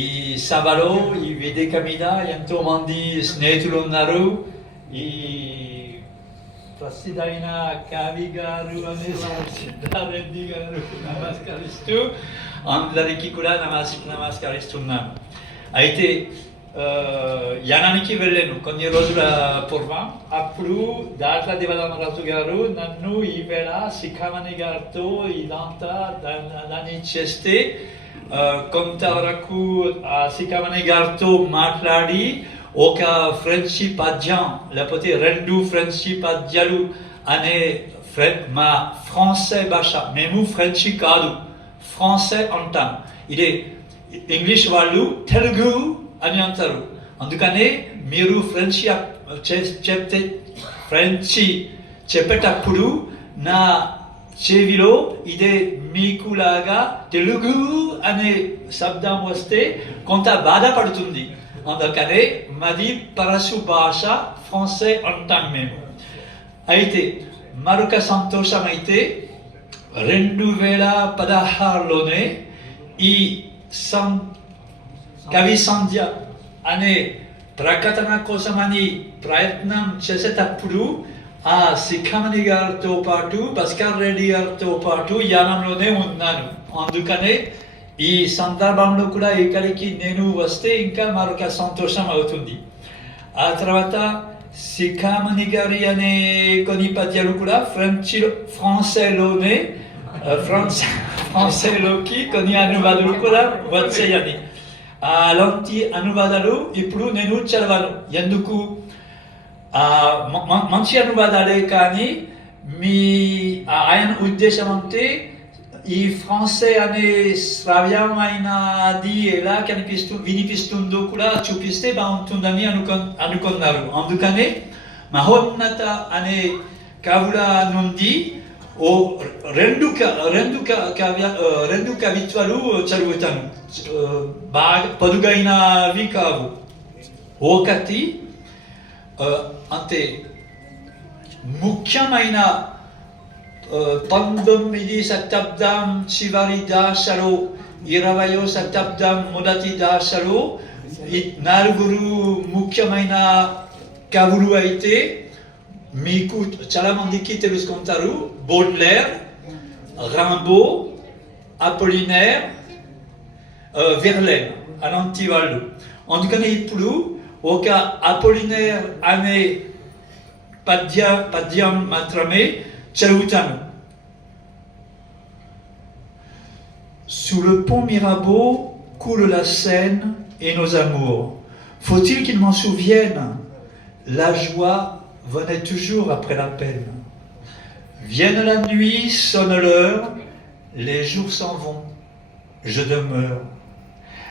ఈ సభలో ఈ వేదిక మీద ఎంతో మంది స్నేహితులు ఉన్నారు. ఈ ప్రసిద్ధమైన కవి గారు అనే సిద్ధారెడ్డి గారు నమస్కరిస్తూ అందరికీ కూడా నమస్కరిస్తున్నాను. అయితే యానానికి వెళ్ళాను కొన్ని రోజుల పూర్వం. అప్పుడు దాట్ల దేవరామరాజు గారు నన్ను ఈవేళ శిఖామణి గారితో ఇదంతా దాన్ని చేస్తే కొంతవరకు ఆ శిఖామణి గారితో మాట్లాడి ఒక ఫ్రెంచి పద్యం లేకపోతే 2 ఫ్రెంచి పద్యాలు అనే మా ఫ్రాన్సే భాష, మేము ఫ్రెంచి కాదు ఫ్రాన్సే అంటాం. ఇదే ఇంగ్లీష్ వాళ్ళు తెలుగు అని అంటారు. అందుకనే మీరు ఫ్రెంచి చెప్పేటప్పుడు నా చెవిలో ఇదే మీకులాగా తెలుగు అనే శబ్దం వస్తే కొంత బాధపడుతుంది. అందుకనే మాది పరశు భాష ఫ్రాన్సే అంటాం మేము. అయితే మరొక సంతోషం అయితే 2016లోనే ఈ కవి సంధ్య అనే ప్రకటన కోసమని ప్రయత్నం చేసేటప్పుడు ఆ శిఖామణి గారితో పాటు భాస్కర్ రెడ్డి గారితో పాటు యానంలోనే ఉన్నాను. అందుకనే ఈ సందర్భంలో కూడా ఇక్కడికి నేను వస్తే ఇంకా మరొక సంతోషం అవుతుంది. ఆ తర్వాత శిఖామణి గారి అనే కొన్ని పద్యాలు కూడా ఫ్రాన్సేలోకి కొన్ని అనువాదాలు కూడా వచ్చాయని. అలాంటి అనువాదాలు ఇప్పుడు నేను చదవను. ఎందుకు? మంచి అనువాదాలే, కానీ ఆయన ఉద్దేశం అంటే ఈ ఫ్రాన్సే అనే శ్రావ్యమైనది ఎలా వినిపిస్తుందో కూడా చూపిస్తే బాగుంటుందని అనుకున్నారు. అందుకనే మహోన్నత అనే కవుల నుండి రెండు కవిత్వాలు చదువుతాను. బాగా పొదుగైనవి కావు. ఒకటి అంటే ముఖ్యమైన 19వ శతాబ్దం చివరి దశలో 20వ శతాబ్దం మొదటి దశలో 4 ముఖ్యమైన కవులు అయితే మీకు చాలా మందికి తెలుసుకుంటారు. బోడ్లేర్, రాంబో, అపోలినేర్, వెర్లెన్ అలాంటి వాళ్ళు. అందుకని ఇప్పుడు ఒక అపోలినేర్ అనే పద్యం మాత్రమే చదువుతాను. Sous le pont Mirabeau coule la Seine et nos amours. Faut-il qu'ils m'en souviennent? La joie venait toujours après la peine. Vienne la nuit, sonne l'heure, les jours s'en vont, je demeure.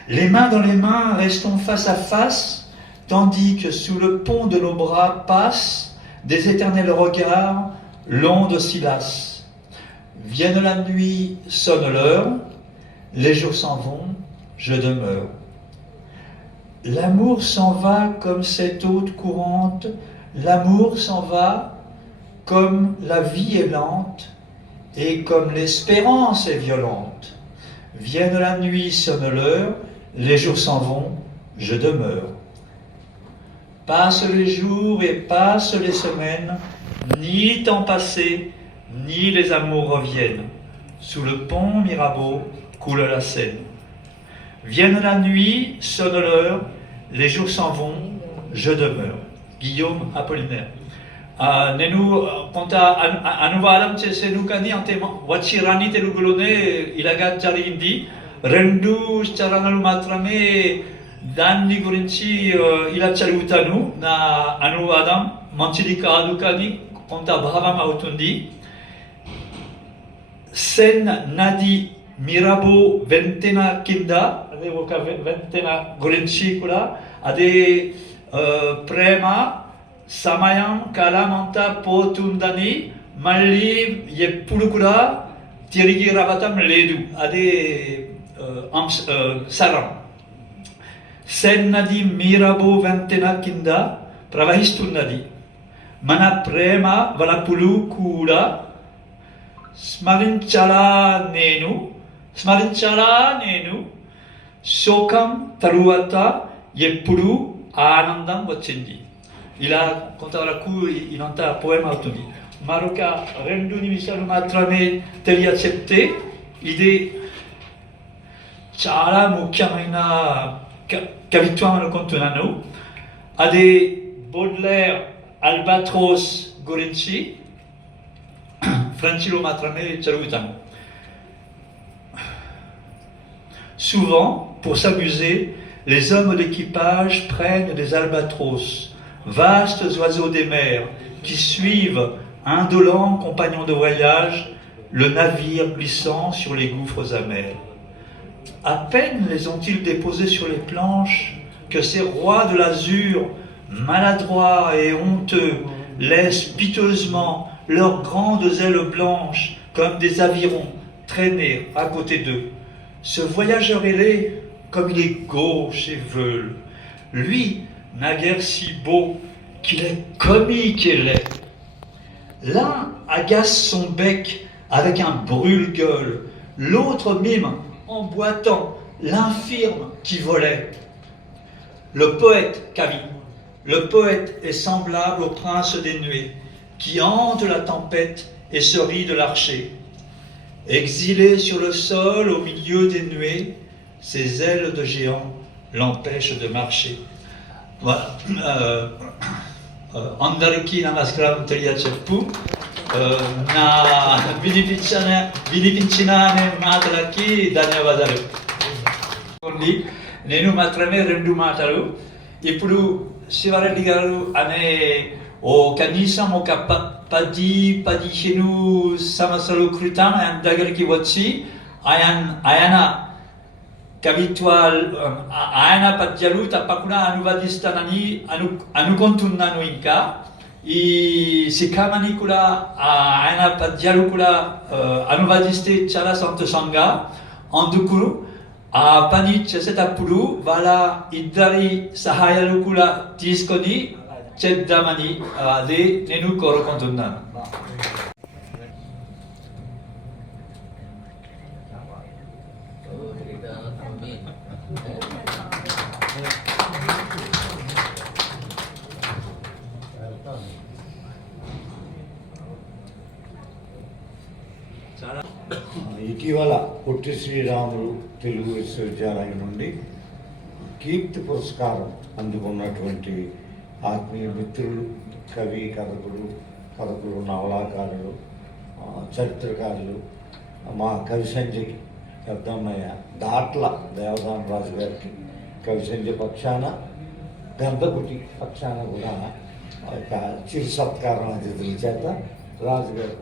Les mains dans les mains, restons face à face, tandis que sous le pont de nos bras passent des éternels regards, l'onde s'y lasse. Vienne la nuit, sonne l'heure, les jours s'en vont, je demeure. L'amour s'en va comme cette eau courante, l'amour s'en va comme la vie est lente et comme l'espérance est violente. Vienne la nuit, sonne l'heure, les jours s'en vont, je demeure. Passent les jours et passent les semaines, ni temps passé, ni les amours reviennent. Sous le pont Mirabeau coule la Seine. Vienne la nuit, sonne l'heure, les jours s'en vont, je demeure. Guillaume Apollinaire. నేను కొంత అనువాదం చేసాను, కానీ అంతే వచ్చి రాని తెలుగులోనే ఇలాగా జరిగింది. 2 చరణాలు మాత్రమే దాన్ని గురించి ఇలా చదువుతాను. నా అనువాదం మంచిది కాదు, కానీ కొంత భావం అవుతుంది. సెన్ నది మిరాబో వెంతెన కింద, అదే ఒక వెంతెన గురించి కూడా, అదే ప్రేమ సమయం కాలం అంతా పోతుందని, మళ్ళీ ఎప్పుడు కూడా తిరిగి రావటం లేదు. అదే సరం. సెన్ నది మీరాబో వంతెన కింద ప్రవహిస్తున్నది. మన ప్రేమ వలపులు కూడా స్మరించాలా నేను శోకం తరువాత ఎప్పుడు ఆనందం వచ్చింది. ఇలా కొంతవరకు ఇదంతా పోయం అవుతుంది. మరొక 2 నిమిషాలు మాత్రమే తెలియచెప్తే, ఇది చాలా ముఖ్యమైన కవిత్వం అనుకుంటున్నాను. అది బోడ్లేర్ అల్బాట్రోస్ గురించి ఫ్రెంచ్లో మాత్రమే చదువుతాను. Souvent, pour s'amuser, les hommes d'équipage prennent des albatros, vastes oiseaux des mers, qui suivent, indolents compagnons de voyage, le navire glissant sur les gouffres amers. À peine les ont-ils déposés sur les planches que ces rois de l'azur, maladroits et honteux, laissent piteusement leurs grandes ailes blanches comme des avirons traîner à côté d'eux. Ce voyageur ailé, comme il est gauche et veule, lui, naguère si beau qu'il est comique et laid. L'un agace son bec avec un brûle-gueule, l'autre mime en boitant l'infirme qui volait. Le poète, Cavi, le poète est semblable au prince des nuées, qui hante la tempête et se rit de l'archer. Exilé sur le sol au milieu des nuées, ses ailes de géant l'empêchent de marcher. Voilà. అందరికీ నమస్కారం తెలియచెప్పు. నా వినిపించిన మాటలకి ధన్యవాదాలు. నేను మాత్రమే 2 మాటలు. ఇప్పుడు శివారెడ్డి గారు అనే కనీసం ఒక 10-15 సంవత్సరాల క్రితం ఆయన దగ్గరికి వచ్చి ఆయన ఆయన పద్యాలు తప్పకుండా అనువదిస్తానని అనుకుంటున్నాను. ఇంకా ఈ శిఖామణి కూడా ఆయన పద్యాలు కూడా అనువదిస్తే చాలా సంతోషంగా. అందుకు ఆ పని చేసేటప్పుడు వాళ్ళ ఇద్దరి సహాయాలు కూడా తీసుకొని చేద్దామని అదే నేను కోరుకుంటున్నాను. ఇటీవల పొట్టి శ్రీరాములు తెలుగు విశ్వవిద్యాలయం నుండి కీర్తి పురస్కారం అందుకున్నటువంటి ఆత్మీయ మిత్రులు, కవి, కథకులు, నవలాకారులు, చరిత్రకారులు, మా కవి సంజయ్ పెద్దన్నయ్య దాట్ల దేవదాన రాజు గారికి కవి సంజయ్ పక్షాన, గంధకుటి పక్షాన కూడా ఒక చిరు సత్కారం అతిథుల చేత రాజుగారు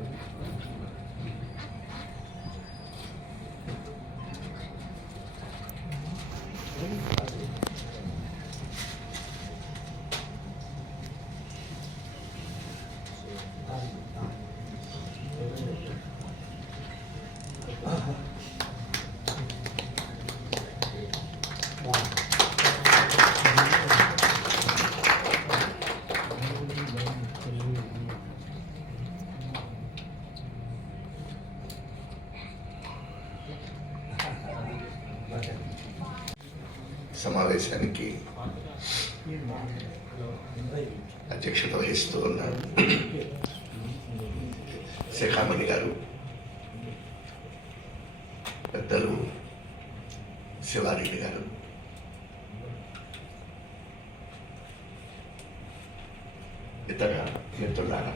సమావేశానికి అధ్యక్షత వహిస్తూ ఉన్నారు శిఖామణి గారు, పెద్దలు శివారెడ్డి గారు, ఇతర మిత్రులారా,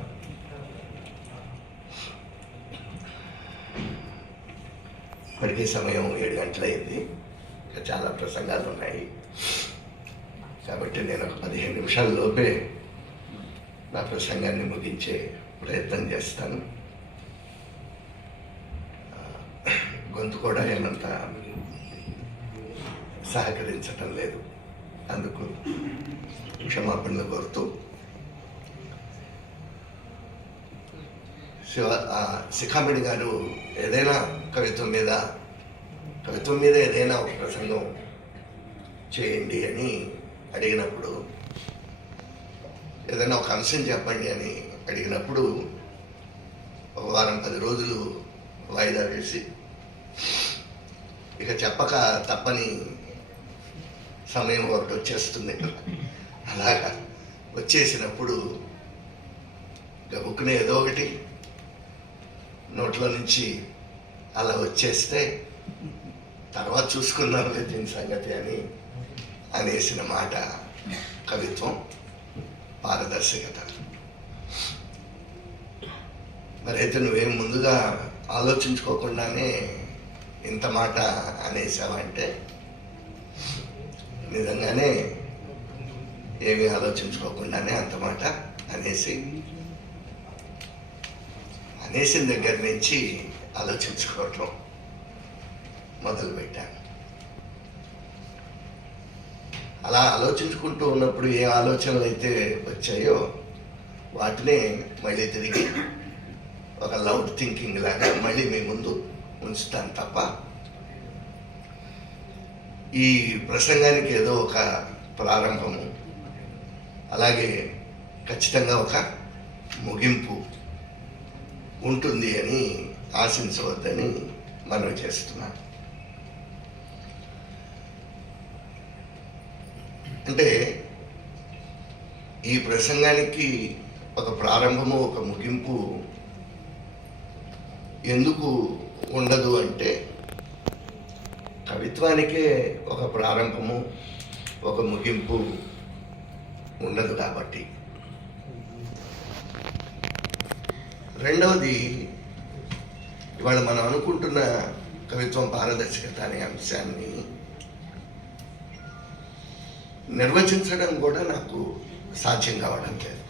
ఇప్పటికీ సమయం 7 గంటలైంది. ఇంకా చాలా ప్రసంగాలు ఉన్నాయి కాబట్టి నేను 15 నిమిషాల లోపే నా ప్రసంగాన్ని ముగించే ప్రయత్నం చేస్తాను. గొంతు కూడా ఏమంత సహకరించటం లేదు, అందుకు క్షమాపణలు కోరుతూ శిఖామణి గారు ఏదైనా కవిత్వం మీద ఏదైనా ఒక ప్రసంగం చేయండి అని అడిగినప్పుడు, ఏదైనా ఒక అంశం చెప్పండి అని అడిగినప్పుడు ఒక వారం 10 రోజులు వాయిదా వేసి ఇక చెప్పక తప్పని సమయం ఒకటి వచ్చేస్తుంది. అలాగా వచ్చేసినప్పుడు గబుక్కునే ఏదో ఒకటి నోట్లో నుంచి అలా వచ్చేస్తే తర్వాత చూసుకుందాం దీని సంగతి అని అనేసిన మాట కవిత్వం, పారదర్శకత. మరైతే నువ్వేం ముందుగా ఆలోచించుకోకుండానే ఇంత మాట అనేసావంటే నిజంగానే ఏమీ ఆలోచించుకోకుండానే అంత మాట అనేసిన దగ్గర నుంచి ఆలోచించుకోవటం మొదలుపెట్టాను. అలా ఆలోచించుకుంటూ ఉన్నప్పుడు ఏ ఆలోచనలు అయితే వచ్చాయో వాటినే మళ్ళీ తిరిగి ఒక లౌడ్ థింకింగ్ లాగా మళ్ళీ మీ ముందు ఉంచుతాను తప్ప ఈ ప్రసంగానికి ఏదో ఒక ప్రారంభము, అలాగే ఖచ్చితంగా ఒక ముగింపు ఉంటుంది అని ఆశించవద్దని మనవి చేస్తున్నాను. అంటే ఈ ప్రసంగానికి ఒక ప్రారంభము, ఒక ముగింపు ఎందుకు ఉండదు అంటే, కవిత్వానికే ఒక ప్రారంభము, ఒక ముగింపు ఉండదు కాబట్టి. రెండవది, ఇవాళ మనం అనుకుంటున్న కవిత్వం పారదర్శకత అనే అంశాన్ని నిర్వచించడం కూడా నాకు సాధ్యం కావడం లేదు.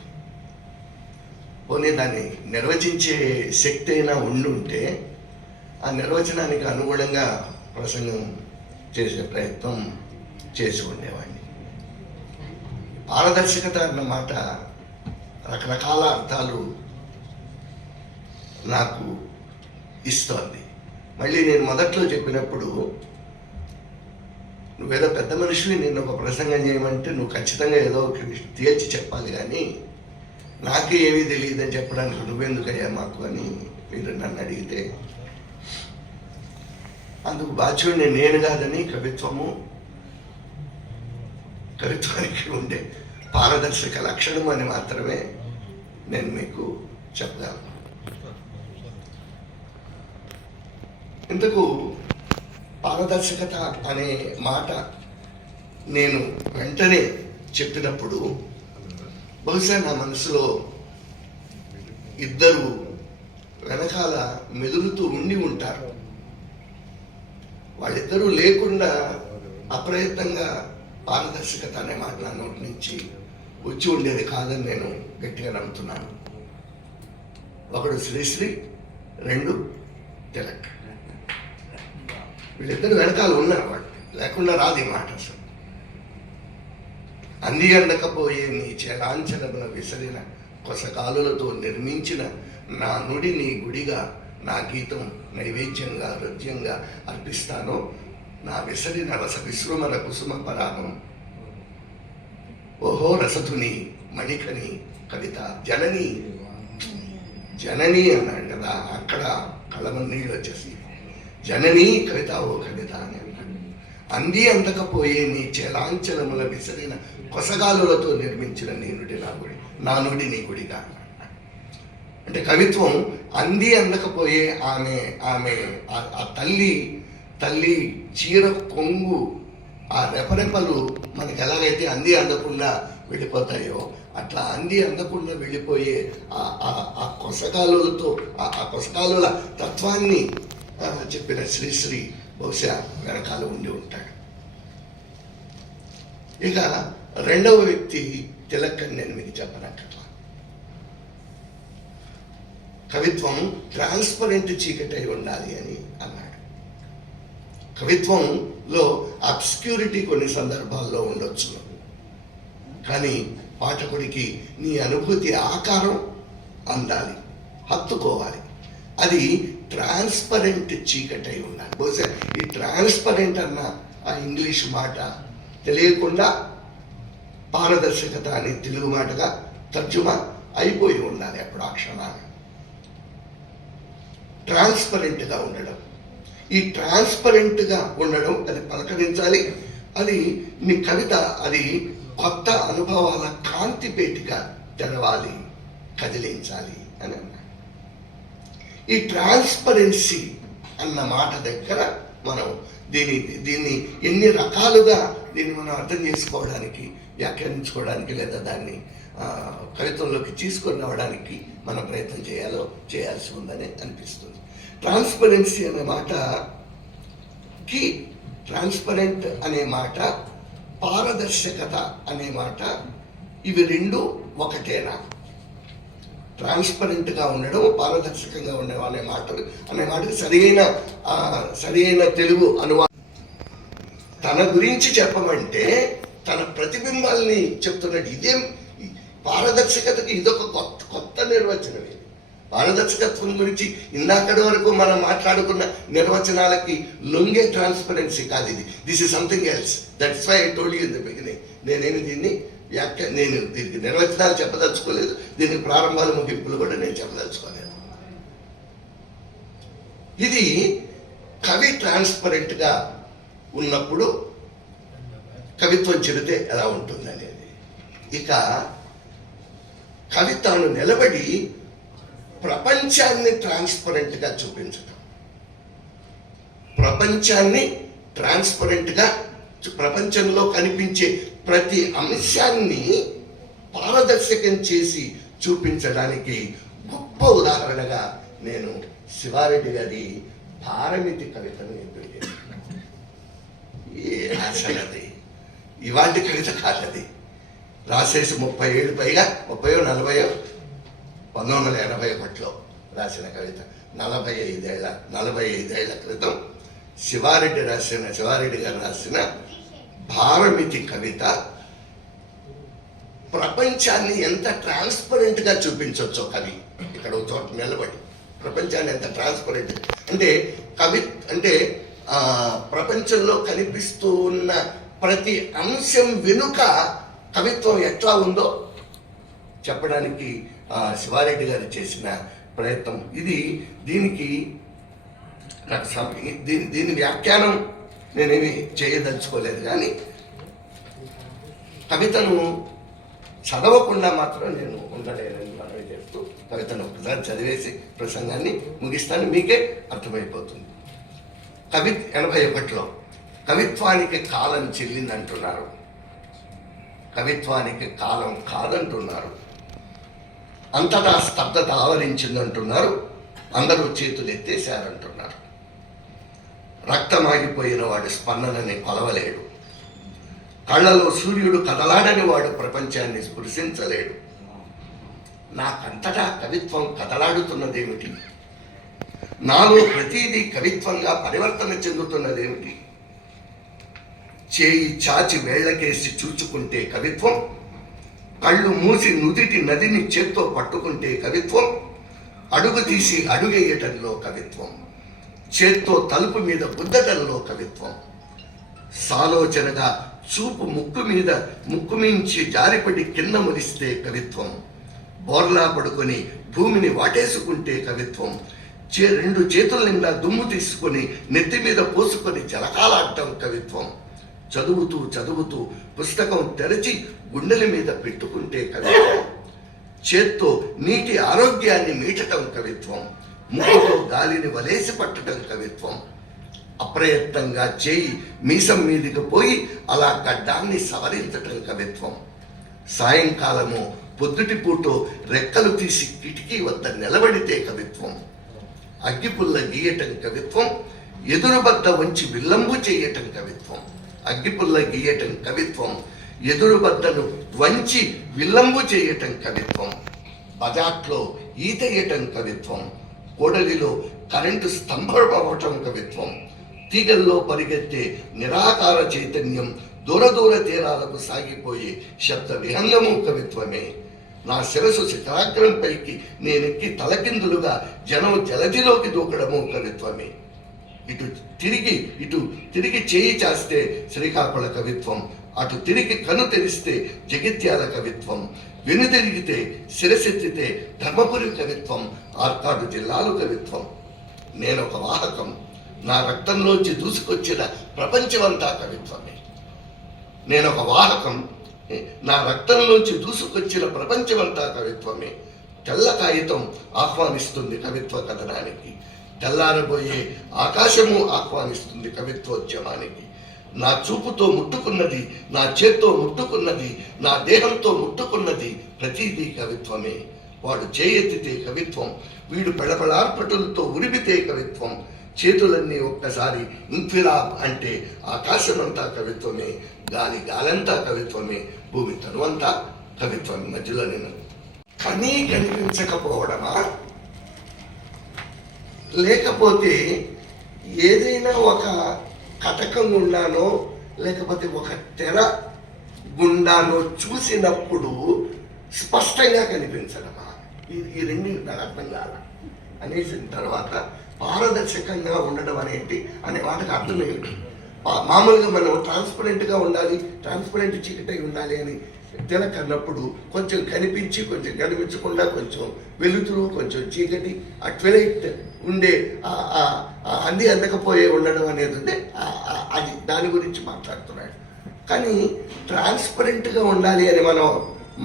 పోనీ దాన్ని నిర్వచించే శక్తి అయినా ఉండుంటే ఆ నిర్వచనానికి అనుగుణంగా ప్రసంగం చేసే ప్రయత్నం చేసి ఉండేవాడిని. పారదర్శకత అన్న మాట రకరకాల అర్థాలు నాకు ఇస్తోంది. మళ్ళీ నేను మొదట్లో చెప్పినప్పుడు, నువ్వేదో పెద్ద మనిషిని నేను ఒక ప్రసంగం చేయమంటే నువ్వు ఖచ్చితంగా ఏదో ఒక తేల్చి చెప్పాలి, కానీ నాకే ఏమీ తెలియదని చెప్పడానికి నువ్వెందుకయ్యా మాకు అని మీరు నన్ను అడిగితే, అందుకు బాధ్యుడిని నేను కాదని కవిత్వానికి ఉండే పారదర్శక లక్షణం అని మాత్రమే నేను మీకు చెప్పగలను. ఇంతకు పారదర్శకత అనే మాట నేను వెంటనే చెప్పినప్పుడు బహుశా నా మనసులో ఇద్దరు వెనకాల మెదులుతూ ఉండి ఉంటారు. వాళ్ళిద్దరూ లేకుండా అప్రయత్నంగా పారదర్శకత అనే మాట నా నోటి నుంచి వచ్చి ఉండేది కాదని నేను గట్టిగా నమ్ముతున్నాను. ఒకడు శ్రీశ్రీ, రెండు తిలక్. వీళ్ళిద్దరు వెనకాల ఉన్నారు, వాళ్ళు లేకుండా రాదు ఈ మాట అసలు. అంది అందకపోయే నీ చరాంచలమున విసరిన కొసకాలులతో నిర్మించిన నా నుడి నీ గుడిగా, నా గీతం నైవేద్యంగా హృద్యంగా అర్పిస్తానో, నా విసరిన రస విశ్రుమల కుసుమ పరాగం. ఓహో రసతుని మణికని కవిత జనని అన్నాడు కదా, అక్కడ కళమన్నీళ్ళు వచ్చేసి జననీ కవిత ఓ కవిత అని అన్నాడు. అంది అందకపోయే నీ చలాంచలముల విసరిన కొసగాలులతో నిర్మించిన నీ నుడి నా నుడి నీ గుడిగా. అంటే కవిత్వం అంది అందకపోయే ఆమె ఆ తల్లి చీర కొంగు, ఆ రెపరెపలు మనకి ఎలాగైతే అంది అందకుండా వెళ్ళిపోతాయో అట్లా అంది అందకుండా వెళ్ళిపోయే ఆ కొసగాలులతో ఆ కొసగాలుల తత్వాన్ని చెప్పిన శ్రీశ్రీ బహుశా వెనకాల ఉండి ఉంటాడు. ఇక రెండవ వ్యక్తి తిలక్ అని నేను మీకు చెప్పనక్కర్లా. కవిత్వం ట్రాన్స్పరెంట్ చీకటి అయి ఉండాలి అని అన్నాడు. కవిత్వంలో అబ్స్క్యూరిటీ కొన్ని సందర్భాల్లో ఉండొచ్చు, కానీ పాఠకుడికి నీ అనుభూతి ఆకారం అందాలి. హత్తుకోవాలి. అది ట్రాన్స్పరెంట్ చీకటై ఉండాలి. బహుశా ఈ ట్రాన్స్పరెంట్ అన్న ఆ ఇంగ్లీష్ మాట తెలియకుండా పారదర్శకత అని తెలుగు మాటగా తర్జుమా అయిపోయి ఉండాలి. అప్పుడు ఆ క్షణాన్ని ట్రాన్స్పరెంట్గా ఉండడం, ఈ ట్రాన్స్పరెంట్గా ఉండడం అది పలకరించాలి. అది నీ కవిత అది కొత్త అనుభవాల కాంతిపేటిగా తెరవాలి, కదిలించాలి అని అన్నాడు. ఈ ట్రాన్స్పరెన్సీ అన్న మాట దగ్గర మనం దీన్ని ఎన్ని రకాలుగా దీన్ని మనం అర్థం చేసుకోవడానికి, వ్యాఖ్యానించుకోవడానికి లేదా దాన్ని కవిత్వంలోకి తీసుకొని రావడానికి మనం ప్రయత్నం చేయాల్సి ఉందని అనిపిస్తుంది. ట్రాన్స్పరెన్సీ అనే మాటకి, ట్రాన్స్పరెంట్ అనే మాట, పారదర్శకత అనే మాట, ఇవి రెండు ఒకటేనా? ట్రాన్స్పరెంట్గా ఉండడం, పారదర్శకంగా ఉండడం అనే మాటకి సరైన తెలుగు అనువాదం. తన గురించి చెప్పమంటే తన ప్రతిబింబాల్ని చెప్తున్నాడు. ఇదేం పారదర్శకతకి ఇదొక కొత్త నిర్వచనం. పారదర్శకత్వం గురించి ఇందాకటి వరకు మనం మాట్లాడుకున్న నిర్వచనాలకి లొంగే ట్రాన్స్పరెన్సీ కాదు ఇది. This is something else. That's why I told you in the beginning. నేను దీనికి నిర్వచనాలు చెప్పదలుచుకోలేదు, దీనికి ప్రారంభాలు ముగింపులు కూడా నేను చెప్పదలుచుకోలేదు. ఇది కవి ట్రాన్స్పరెంట్ గా ఉన్నప్పుడు కవిత్వం చెబితే ఎలా ఉంటుంది అనేది. ఇక కవి తాను నిలబడి ప్రపంచాన్ని ట్రాన్స్పరెంట్ గా చూపించడం, ప్రపంచాన్ని ట్రాన్స్పరెంట్ గా, ప్రపంచంలో కనిపించే ప్రతి అంశాన్ని పారదర్శకం చేసి చూపించడానికి గొప్ప ఉదాహరణగా నేను శివారెడ్డి గారి భారమితి కవితను ఎంపిక. అసలు అది ఇవాంటి కవిత కాదది. రాసేసి 30 ఏళ్ళు పైగా, 30-40 1981లో రాసిన కవిత. 45 ఏళ్ల క్రితం శివారెడ్డి గారు రాసిన భారమితి కవిత ప్రపంచాన్ని ఎంత ట్రాన్స్పరెంట్ గా చూపించవచ్చో కవి ఇక్కడ ఒక చోట నిలబడి ప్రపంచాన్ని ఎంత ట్రాన్స్పరెంట్ అంటే ప్రపంచంలో కనిపిస్తూ ఉన్న ప్రతి అంశం వెనుక కవిత్వం ఎట్లా ఉందో చెప్పడానికి శివారెడ్డి గారు చేసిన ప్రయత్నం ఇది. దీని వ్యాఖ్యానం నేనేమి చేయదలుచుకోలేదు, కానీ కవితను చదవకుండా మాత్రం నేను ఉండలేనని మనవి చేస్తూ కవితను ఒకసారి చదివేసి ప్రసంగాన్ని ముగిస్తాను, మీకే అర్థమైపోతుంది. 81లో కవిత్వానికి కాలం చెల్లిందంటున్నారు, కవిత్వానికి కాలం కాదంటున్నారు, అంతటా స్తబ్దత ఆవరించిందంటున్నారు, అందరూ చేతులు ఎత్తేశారంటున్నారు. రక్తమాగిపోయిన వాడు స్పందనని కొలవలేడు, కళ్ళలో సూర్యుడు కదలాడని వాడు ప్రపంచాన్ని స్పృశించలేడు. నాకంతటా కవిత్వం కదలాడుతున్నదేమిటి? నాలో ప్రతిదీ కవిత్వంగా పరివర్తన చెందుతున్నదేమిటి? చేయి చాచి వేళ్లకేసి చూచుకుంటే కవిత్వం, కళ్ళు మూసి నుదిటి నదిని చేత్తో పట్టుకుంటే కవిత్వం, అడుగు తీసి అడుగేయటంలో కవిత్వం, చేత్తో తలుపు మీద గుద్దటంలో కవిత్వం, సాలోచనగా చూపు ముక్కు మించి జారిపడి కింద మురిస్తే కవిత్వం, బోర్లా పడుకొని భూమిని వాటేసుకుంటే కవిత్వం, 2 చేతుల నిండా దుమ్ము తీసుకొని నెత్తి మీద పోసుకొని జలకాలాడటం కవిత్వం, చదువుతూ పుస్తకం తెరచి గుండెల మీద పెట్టుకుంటే కవిత్వం, చేత్తో నీటి ఆరోగ్యాన్ని మీటటం కవిత్వం, ముక్కుతో గాలిని వలేసి పట్టడం కవిత్వం, అప్రయత్నంగా చేయి మీసం మీదికి పోయి అలా గడ్డాన్ని సవరించటం కవిత్వం, సాయంకాలము పొద్దుటి పూటో రెక్కలు తీసి కిటికీ వద్ద నిలబడితే కవిత్వం, అగ్గిపుల్ల గీయటం కవిత్వం, ఎదురుబద్ద వంచి విల్లంబు చేయటం కవిత్వం, అగ్గిపుల్ల గీయటం కవిత్వం, ఎదురుబద్దను వంచి విల్లంబు చేయటం కవిత్వం, బజాట్లో ఈతయ్యటం కవిత్వం, కోడలిలో కరెంటు స్తంభం అవ్వటం కవిత్వం, తీగల్లో పరిగెత్తే నిరాకార చైతన్యం దూర తీరాలకు సాగిపోయే శబ్ద విహంగము కవిత్వమే, నా శిరస్సు శిఖరాగ్రంపైకి నేనెక్కి తలకిందులుగా జనం జలధిలోకి దూకడము కవిత్వమే. ఇటు తిరిగి చేయి చేస్తే శ్రీకాకుళ కవిత్వం, అటు తిరిగి కను తెరిస్తే జగిత్యాల కవిత్వం, వెనుతిరిగితే శిరసెత్తితే ధర్మపురి కవిత్వం, ఆర్కాడు జిల్లాలు కవిత్వం. నేనొక వాహకం, నా రక్తంలోంచి దూసుకొచ్చిన ప్రపంచమంతా కవిత్వమే. నేనొక వాహకం, నా రక్తంలోంచి దూసుకొచ్చిన ప్రపంచమంతా కవిత్వమే. తెల్ల కాగితం ఆహ్వానిస్తుంది కవిత్వ కథనానికి, తెల్లారబోయే ఆకాశము ఆహ్వానిస్తుంది కవిత్వోద్యమానికి. నా చూపుతో ముట్టుకున్నది, నా చేత్తో ముట్టుకున్నది, నా దేహంతో ముట్టుకున్నది ప్రతిదీ కవిత్వమే. వాడు చేయెత్తితే కవిత్వం, వీడు పెళపెళార్పటులతో ఉరిమితే కవిత్వం. చేతులన్నీ ఒక్కసారి ఇంక్విలాబ్ అంటే ఆకాశమంతా కవిత్వమే, గాలంతా కవిత్వమే, భూమి తనువంతా కవిత్వం. మధ్యలో నేను కనిపించకపోవడమా, లేకపోతే ఏదైనా ఒక కటకం గుండానో లేకపోతే ఒక తెర గుండానో చూసినప్పుడు స్పష్టంగా కనిపించడమా, ఈ రెండు నాకు అర్థం కాల అనేసిన తర్వాత పారదర్శకంగా ఉండడం అనేది అనే వాటికి అర్థం ఏమిటి? మామూలుగా మనం ట్రాన్స్పరెంట్గా ఉండాలి, ట్రాన్స్పరెంట్ చీకటి ఉండాలి అని తెలకన్నప్పుడు కొంచెం కనిపించి కొంచెం కనిపించకుండా, కొంచెం వెలుతురు కొంచెం చీకటి, ఆ ట్వెలైట్ ఉండే అందకపోయే ఉండడం అనేది ఉంది. అది దాని గురించి మాట్లాడుతున్నాడు. కానీ ట్రాన్స్పరెంట్గా ఉండాలి అని మనం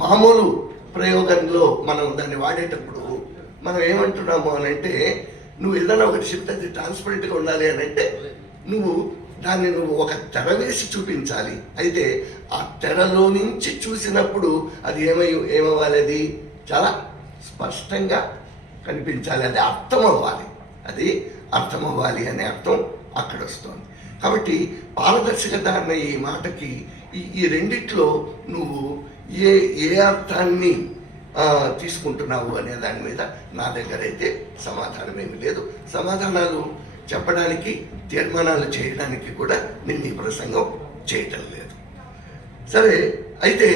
మామూలు ప్రయోగంలో మనం దాన్ని వాడేటప్పుడు మనం ఏమంటున్నాము అని అంటే, నువ్వు ఏదైనా ఒకటి చెప్తే అది ట్రాన్స్పరెంట్గా ఉండాలి అని అంటే నువ్వు ఒక తెర వేసి చూపించాలి. అయితే ఆ తెరలో నుంచి చూసినప్పుడు అది ఏమవ్వాలి, అది చాలా స్పష్టంగా కనిపించాలి, అది అర్థం అవ్వాలి అనే అర్థం అక్కడ వస్తుంది. కాబట్టి పారదర్శకత అన్న ఈ మాటకి ఈ రెండిట్లో నువ్వు ఏ అర్థాన్ని తీసుకుంటున్నావు అనే దాని మీద నా దగ్గర అయితే సమాధానం ఏమి లేదు. సమాధానాలు చెప్పడానికి, తీర్మానాలు చేయడానికి కూడా నేను ఈ ప్రసంగం చేయటం లేదు. సరే, అయితే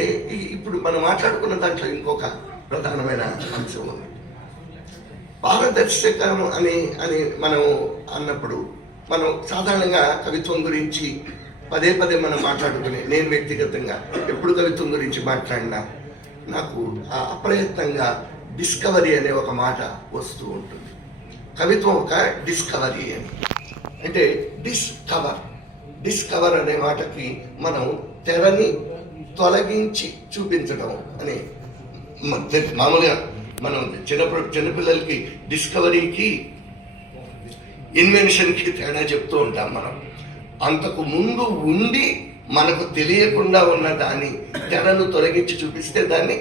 ఇప్పుడు మనం మాట్లాడుకున్న దాంట్లో ఇంకొక ప్రధానమైన అంశం ఉంది. పారదర్శకం అని మనం అన్నప్పుడు మనం సాధారణంగా కవిత్వం గురించి పదే మనం మాట్లాడుకునే, నేను వ్యక్తిగతంగా ఎప్పుడు కవిత్వం గురించి మాట్లాడినా నాకు అప్రయత్నంగా డిస్కవరీ అనే ఒక మాట వస్తూ ఉంటుంది. కవిత్వం ఒక డిస్కవరీ అని, అంటే డిస్కవర్ అనే మాటకి మనం తెరని తొలగించి చూపించడం అని మామూలుగా మనం చిన్నపిల్లలకి డిస్కవరీకి ఇన్వెన్షన్కి తేడా చెప్తూ ఉంటాం. మనం అంతకు ముందు ఉండి మనకు తెలియకుండా ఉన్న దాన్ని తెరను తొలగించి చూపిస్తే దాన్ని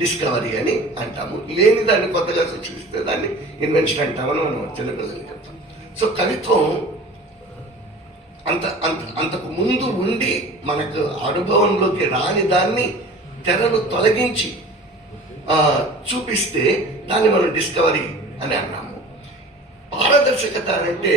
డిస్కవరీ అని అంటాము. లేని దాన్ని కొత్తగా సృష్టిస్తే దాన్ని ఇన్వెన్షన్ అంటామని మనం చిన్నపిల్లలకి చెప్తాం. సో కవిత్వం అంతకు ముందు ఉండి మనకు అనుభవంలోకి రాని దాన్ని తెరను తొలగించి చూపిస్తే దాన్ని మనం డిస్కవరీ అని అన్నాము. పారదర్శకత అంటే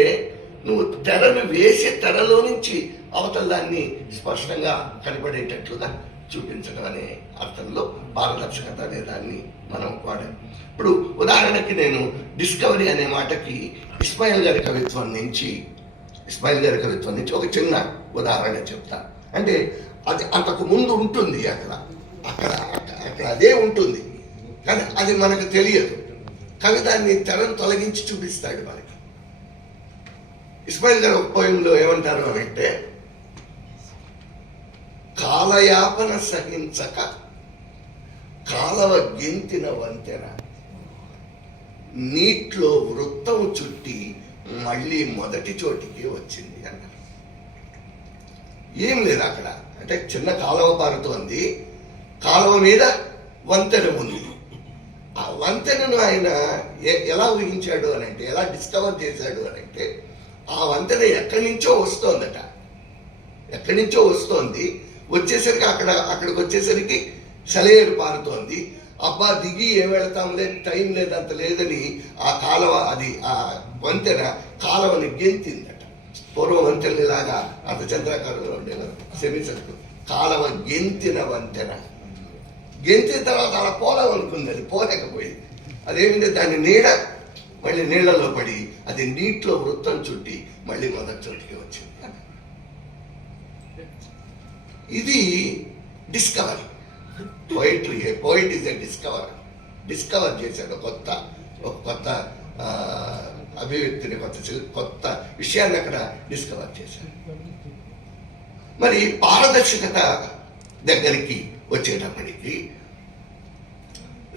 నువ్వు తెరను వేసి తెరలో నుంచి అవతల దాన్ని స్పష్టంగా కనబడేటట్లుగా చూపించడం అనే అర్థంలో పారదర్శకత అనే దాన్ని మనం వాడాం. ఇప్పుడు ఉదాహరణకి నేను డిస్కవరీ అనే మాటకి ఇస్మాయిల్ గారి కవిత్వం నుంచి ఒక చిన్న ఉదాహరణ చెప్తా. అంటే అది అంతకు ముందు ఉంటుంది, అక్కడ అదే ఉంటుంది, కానీ అది మనకు తెలియదు. కవి దాన్ని తెరను తొలగించి చూపిస్తాడు మనకి. ఇస్మాయిల్ గారు ఒక పోయంలో ఏమంటారు అని అంటే, కాలయాపన సహించక కాలవ గెంతిన వంతెన నీటిలో వృత్తం చుట్టి మళ్ళీ మొదటి చోటికి వచ్చింది అన్నారు. ఏం లేదు అక్కడ, అంటే చిన్న కాలువ పారుతోంది, కాలువ మీద వంతెన ఉంది. ఆ వంతెనను ఆయన ఎలా ఊహించాడు అని అంటే, ఎలా డిస్కవర్ చేశాడు అని అంటే, ఆ వంతెన ఎక్కడి నుంచో వస్తోంది, వచ్చేసరికి అక్కడికి వచ్చేసరికి సెలయేరు పారుతోంది. అబ్బా దిగి ఏం వెళతాంలే, టైం లేదంత లేదని ఆ వంతెన కాలువని గెంతిందట. పూర్వం వంతెనలాగా అర్ధచంద్రాకారంలో ఉండేవారు, సెమీ సర్కిల్. కాలువ గెంతిన వంతెన గెంతిన తర్వాత అలా పోదామనుకుంది, అది పోలేకపోయింది. అదేమిటంటే దాని నీడ మళ్ళీ నీళ్లలో పడి అది నీటిలో వృత్తం చుట్టి మళ్ళీ మొదటి చోటికి వచ్చింది. ఇది discovery. Poetry, A poet is a discover చేశాడు ఒక కొత్త అభివ్యక్తిని, కొత్త విషయాన్ని అక్కడ డిస్కవర్ చేశాడు. మరి పారదర్శకత దగ్గరికి వచ్చేటప్పటికి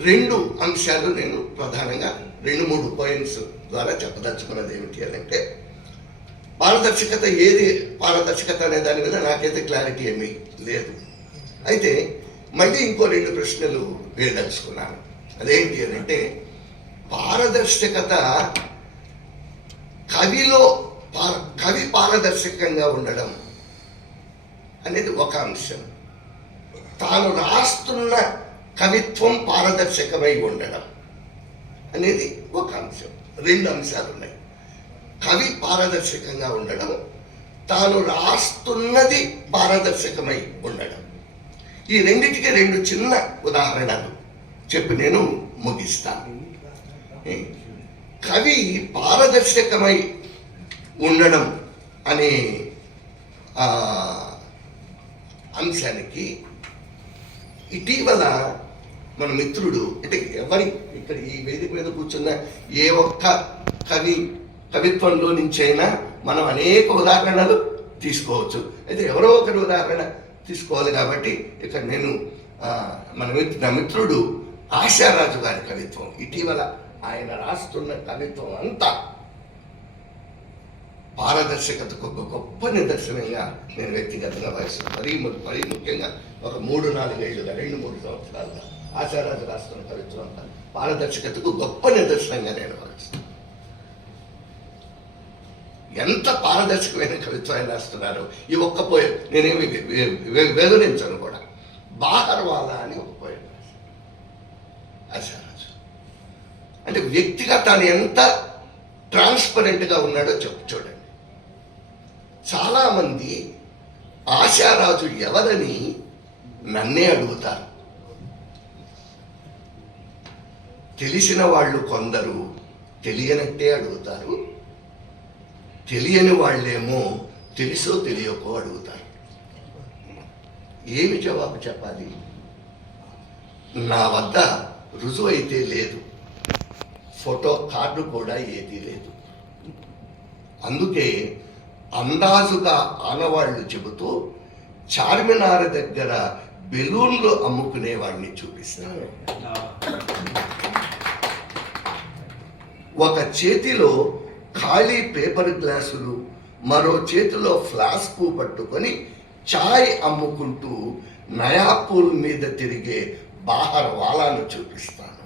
2 అంశాలు నేను ప్రధానంగా 2-3 పాయింట్స్ ద్వారా చెప్పదలుచుకున్నది ఏమిటి అంటే, పారదర్శకత ఏది పారదర్శకత అనే దాని మీద నాకైతే క్లారిటీ ఏమీ లేదు. అయితే మళ్ళీ ఇంకో 2 ప్రశ్నలు వేయదలుచుకున్నాను. అదేంటి అని అంటే, పారదర్శకత కవి పారదర్శకంగా ఉండడం అనేది ఒక అంశం, తాను రాస్తున్న కవిత్వం పారదర్శకమై ఉండడం అనేది ఒక అంశం. 2 అంశాలు ఉన్నాయి. కవి పారదర్శకంగా ఉండడం, తాను రాస్తున్నది పారదర్శకమై ఉండడం. ఈ రెండింటికి 2 చిన్న ఉదాహరణలు చెప్పి నేను ముగిస్తాను. కవి పారదర్శకమై ఉండడం అనే అంశానికి ఇటీవల మన మిత్రుడు, అంటే ఎవరి ఇక్కడ ఈ వేదిక మీద కూర్చున్న ఏ ఒక్క కవిత్వంలో నుంచైనా మనం అనేక ఉదాహరణలు తీసుకోవచ్చు. అయితే ఎవరో ఒకరి ఉదాహరణ తీసుకోవాలి కాబట్టి ఇక్కడ నేను నా మిత్రుడు ఆశారాజు గారి కవిత్వం, ఇటీవల ఆయన రాస్తున్న కవిత్వం అంతా పారదర్శకతకు ఒక గొప్ప నిదర్శనంగా నేను వ్యక్తిగతంగా భావిస్తున్నాను. మరీ ముఖ్యంగా ఒక 3-4 ఏళ్ళుగా 2-3 సంవత్సరాలుగా ఆశారాజు రాస్తున్న కవిత్వం అంతా పారదర్శకతకు గొప్ప నిదర్శనంగా నేను భావిస్తున్నాను. ఎంత పారదర్శకమైన కవిత్వం ఆయన రాస్తున్నారు. ఈ ఒక్క పోయం నేనేమి వేదనించను కూడా. బాహర్వాలా అని ఒక పోయం రాశారు ఆశారాజు. అంటే వ్యక్తిగా తాను ఎంత ట్రాన్స్పరెంట్గా ఉన్నాడో చూడండి. చాలామంది ఆశారాజు ఎవరని నన్నే అడుగుతారు. తెలిసిన వాళ్ళు కొందరు తెలియనట్టే అడుగుతారు, తెలియని వాళ్ళేమో తెలుసో తెలియకో అడుగుతారు. ఏమి జవాబు చెప్పాలి? నా వద్ద రుజువు అయితే లేదు, ఫోటో కార్డు కూడా ఏదీ లేదు. అందుకే అందాజుగా ఆనవాళ్లు చెబుతూ చార్మినార్ దగ్గర బెలూన్లు అమ్ముకునేవాడిని చూపిస్తాను. ఒక చేతిలో ఖాళీ పేపర్ గ్లాసులు, మరో చేతిలో ఫ్లాస్కు పట్టుకొని చాయ్ అమ్ముకుంటూ నయాపూల్ మీద తిరిగే బాహర్వాలాను చూపిస్తాను.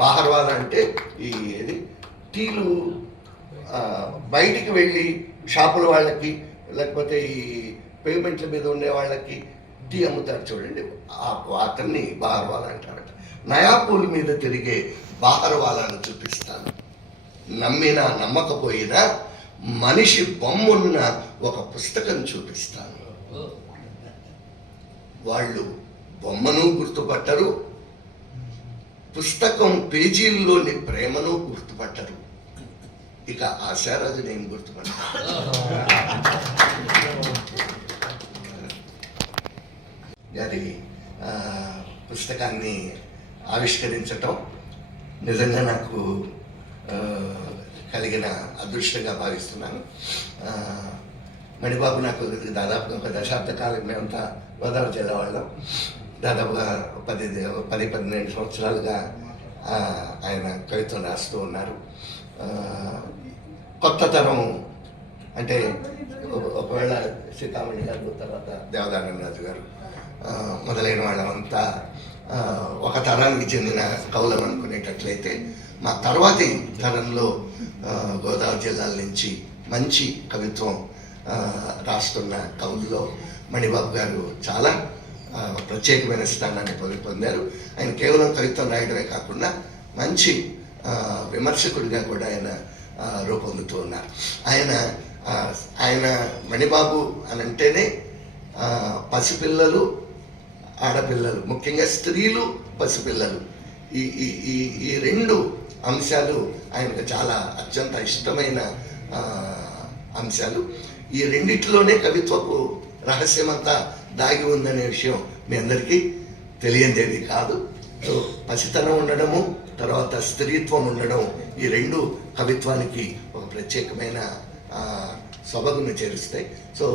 బాహర్వాలా అంటే ఏది టీలు బయటికి వెళ్ళి షాపుల వాళ్ళకి, లేకపోతే ఈ పేమెంట్ల మీద ఉండే వాళ్ళకి టీ అమ్ముతారు చూడండి, అతన్ని బాహర్వాలా అంటారట. నయాపూల్ మీద తిరిగే బాహర్వాలాను చూపిస్తాను. నమ్మినా నమ్మకపోయినా మనిషి బొమ్మున్న ఒక పుస్తకం చూపిస్తాను. వాళ్ళు బొమ్మను గుర్తుపట్టరు, పుస్తకం పేజీల్లోని ప్రేమను గుర్తుపట్టరు. ఇక ఆశారాజు నేను గుర్తుపడతాను. గారి పుస్తకాన్ని ఆవిష్కరించటం నిజంగా నాకు కలిగిన అదృష్టంగా భావిస్తున్నాను. మణిబాబు నాకు దాదాపుగా 1 దశాబ్ద కాలం మేమంతా గోదావరి జిల్లా వాళ్ళం. దాదాపుగా 10-12 సంవత్సరాలుగా ఆయన కవిత్వం రాస్తూ ఉన్నారు. కొత్త తరం అంటే ఒకవేళ సీతామణి గారు, తర్వాత దేవదానందరాజు గారు మొదలైన వాళ్ళంతా ఒక తరానికి చెందిన కవులం అనుకునేటట్లయితే, మా తర్వాతి తరంలో గోదావరి జిల్లాల నుంచి మంచి కవిత్వం రాస్తున్న కవుల్లో మణిబాబు గారు చాలా ప్రత్యేకమైన స్థానాన్ని పొందారు. ఆయన కేవలం కవిత్వం రాయడమే కాకుండా మంచి విమర్శకుడిగా కూడా ఆయన రూపొందుతూ ఉన్నారు. ఆయన మణిబాబు అని అంటేనే పసిపిల్లలు ఆడపిల్లలు, ముఖ్యంగా స్త్రీలు, పసిపిల్లలు, ఈ ఈ ఈ ఈ రెండు అంశాలు ఆయనకు చాలా అత్యంత ఇష్టమైన అంశాలు. ఈ రెండిట్లోనే కవిత్వపు రహస్యమంతా దాగి ఉందనే విషయం మీ అందరికీ తెలియనిది కాదు. సో పసితనం ఉండడము, తర్వాత స్త్రీత్వం ఉండడం, ఈ రెండు కవిత్వానికి ఒక ప్రత్యేకమైన సొబగును చేరుస్తాయి. సో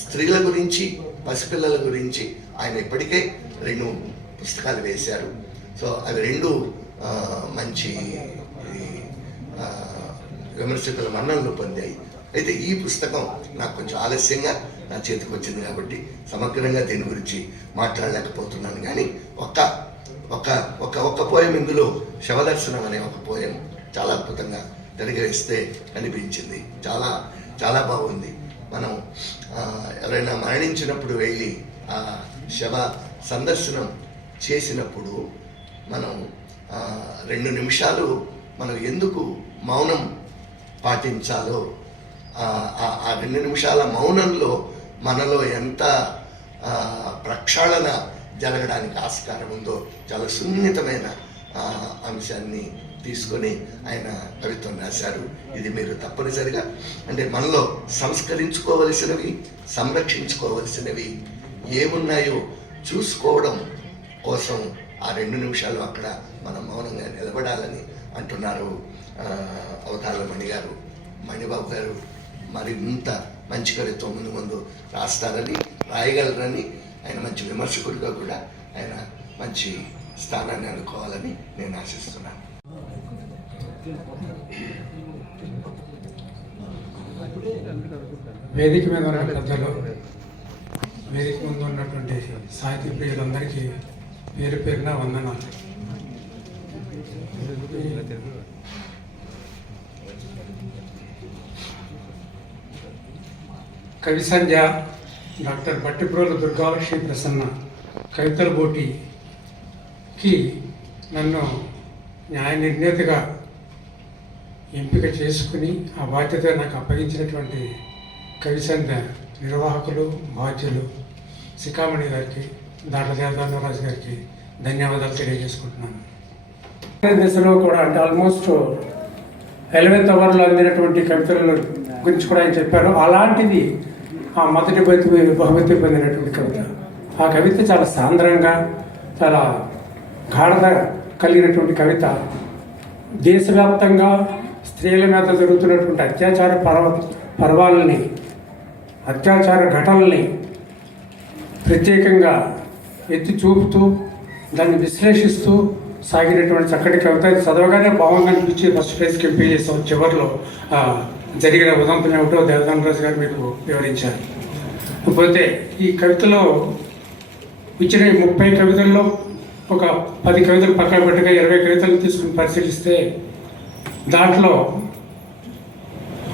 స్త్రీల గురించి, పసిపిల్లల గురించి ఆయన ఇప్పటికే 2 పుస్తకాలు వేశారు. సో అవి 2 మంచి విమర్శకుల మన్ననలు పొందాయి. అయితే ఈ పుస్తకం నాకు కొంచెం ఆలస్యంగా నా చేతికి వచ్చింది కాబట్టి సమగ్రంగా దీని గురించి మాట్లాడలేకపోతున్నాను. కానీ ఒక పోయం ఇందులో శవదర్శనం అనే ఒక పోయం చాలా అద్భుతంగా తిరగేస్తే కనిపించింది. చాలా చాలా బాగుంది. మనం ఎవరైనా మరణించినప్పుడు వెళ్ళి ఆ శవ సందర్శనం చేసినప్పుడు మనం 2 నిమిషాలు మనం ఎందుకు మౌనం పాటించాలో, ఆ 2 నిమిషాల మౌనంలో మనలో ఎంత ప్రక్షాళన జరగడానికి ఆస్కారం ఉందో చాలా సున్నితమైన అంశాన్ని తీసుకొని ఆయన కవిత్వం రాశారు. ఇది మీరు తప్పనిసరిగా, అంటే మనలో సంస్కరించుకోవలసినవి, సంరక్షించుకోవలసినవి ఏమున్నాయో చూసుకోవడం కోసం ఆ 2 నిమిషాలు అక్కడ మనం మౌనంగా నిలబడాలని అంటున్నారు అవతాల మణి గారు. మణిబాబు గారు మరి ఇంత మంచి కవిత్వం ముందు రాస్తారని, రాయగలరని, ఆయన మంచి విమర్శకుడిగా కూడా ఆయన మంచి స్థానాన్ని అనుకోవాలని నేను ఆశిస్తున్నాను. వేదిక మీద ఉన్న పెద్దలు, వేదిక ముందు ఉన్నటువంటి సాహితీ ప్రియులందరికీ పేరు పేరున వందనాలు. కవి సంధ్య డాక్టర్ బట్టిప్రోలు దుర్గాలక్ష్మి ప్రసన్న కవితల పోటీకి నన్ను న్యాయ నిర్ణేతగా ఎంపిక చేసుకుని ఆ బాధ్యత నాకు అప్పగించినటువంటి కవి సంధ్య నిర్వాహకులు, బాధ్యులు శిఖామణి గారికి, దాంట్ల దేవదానరాజు గారికి ధన్యవాదాలు తెలియజేసుకుంటున్నాను. దశలో కూడా అంటే ఆల్మోస్ట్ 11th అవర్లో అందినటువంటి కవితల గురించి కూడా ఆయన చెప్పారు. అలాంటిది ఆ మొదటి బహుమతి పొందినటువంటి కవిత. ఆ కవిత చాలా సాంద్రంగా, చాలా గాఢత కలిగినటువంటి కవిత. దేశవ్యాప్తంగా స్త్రీల మీద జరుగుతున్నటువంటి అత్యాచార పర్వాలని, అత్యాచార ఘటనల్ని ప్రత్యేకంగా ఎత్తి చూపుతూ దాన్ని విశ్లేషిస్తూ సాగినటువంటి చక్కటి కవిత. చదవగానే బాగుంది అనిపించి ఫస్ట్ పేజ్కి ఎంపీ చేసాం. చివరిలో జరిగిన ఉదంతం ఏమిటో దేవదానరాజు గారు మీకు వివరించారు. పోతే ఈ కవితలో ఇచ్చిన 30 కవితల్లో ఒక 10 కవితలు పక్కన పెట్టగా 20 కవితలు తీసుకుని పరిశీలిస్తే దాంట్లో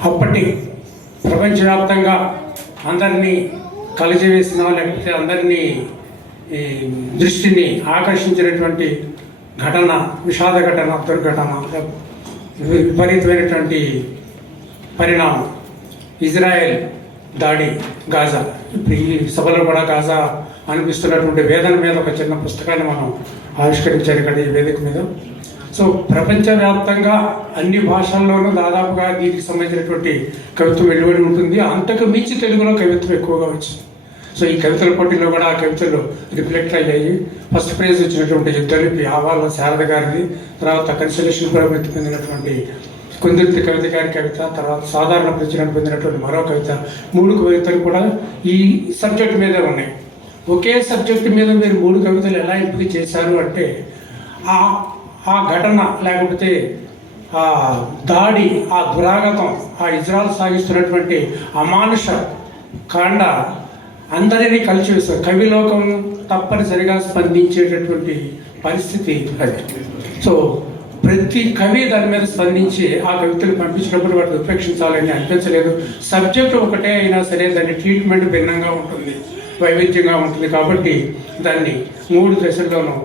అప్పటి ప్రపంచవ్యాప్తంగా అందరినీ కలిసివేసిన, లేకపోతే అందరినీ దృష్టిని ఆకర్షించినటువంటి ఘటన, విషాద ఘటన, దుర్ఘటన, విపరీతమైనటువంటి పరిణామం ఇజ్రాయెల్ దాడి, గాజా. ఇప్పుడు ఈ సభలో కూడా గాజా అనిపిస్తున్నటువంటి వేదన మీద ఒక చిన్న పుస్తకాన్ని మనం ఆవిష్కరించారు ఇక్కడ ఈ వేదిక మీద. సో ప్రపంచవ్యాప్తంగా అన్ని భాషల్లోనూ దాదాపుగా దీనికి సంబంధించినటువంటి కవిత్వం వెలువడి ఉంటుంది. అంతకు మించి తెలుగులో కవిత్వం ఎక్కువగా వచ్చింది. సో ఈ కవితల పోటీలో కూడా ఆ కవితలు రిఫ్లెక్ట్ అయ్యాయి. ఫస్ట్ ప్రైజ్ వచ్చినటువంటి యుద్ధలిపి ఆవాల శారద గారిది, తర్వాత కన్సలేషన్ బహుమతి పొందినటువంటి కుందుర్తి కవిత గారి కవిత, తర్వాత సాధారణ ప్రచురణ పొందినటువంటి మరో కవిత. 3 కవితలు కూడా ఈ సబ్జెక్ట్ మీదే ఉన్నాయి. ఒకే సబ్జెక్టు మీద మీరు 3 కవితలు ఎలా ఎంపిక చేశారు అంటే ఆ ఘటన, లేకపోతే ఆ దాడి, ఆ దురాగతం, ఆ ఇజ్రాయెల్ సాగిస్తున్నటువంటి అమానుష కాండ అందరినీ కలిసి వేస్తారు. కవిలోకం తప్పనిసరిగా స్పందించేటటువంటి పరిస్థితి అది. సో ప్రతి కవి దాని మీద స్పందించి ఆ కవితలు పంపించినప్పుడు వాటిని ఉపేక్షించాలని అనిపించలేదు. సబ్జెక్ట్ ఒకటే అయినా సరే దాని ట్రీట్మెంట్ భిన్నంగా ఉంటుంది, వైవిధ్యంగా ఉంటుంది. కాబట్టి దాన్ని 3 దశల్లోనూ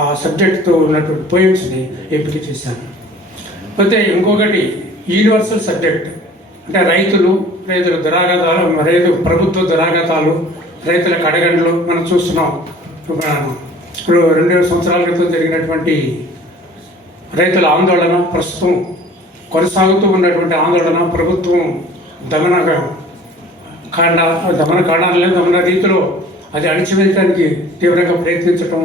ఆ సబ్జెక్ట్తో ఉన్నటువంటి పోయిమ్స్ని ఎంపిక చేశాను. అయితే ఇంకొకటి యూనివర్సల్ సబ్జెక్ట్, అంటే రైతుల దురాఘాతాలు, ప్రభుత్వ దురాఘాతాలు, రైతుల కడగండ్లు మనం చూస్తున్నాం. ఇప్పుడు 2 సంవత్సరాల క్రితం జరిగినటువంటి రైతుల ఆందోళన, ప్రస్తుతం కొనసాగుతూ ఉన్నటువంటి ఆందోళన, ప్రభుత్వం దమన రీతిలో అది అణిచివేయడానికి తీవ్రంగా ప్రయత్నించటం,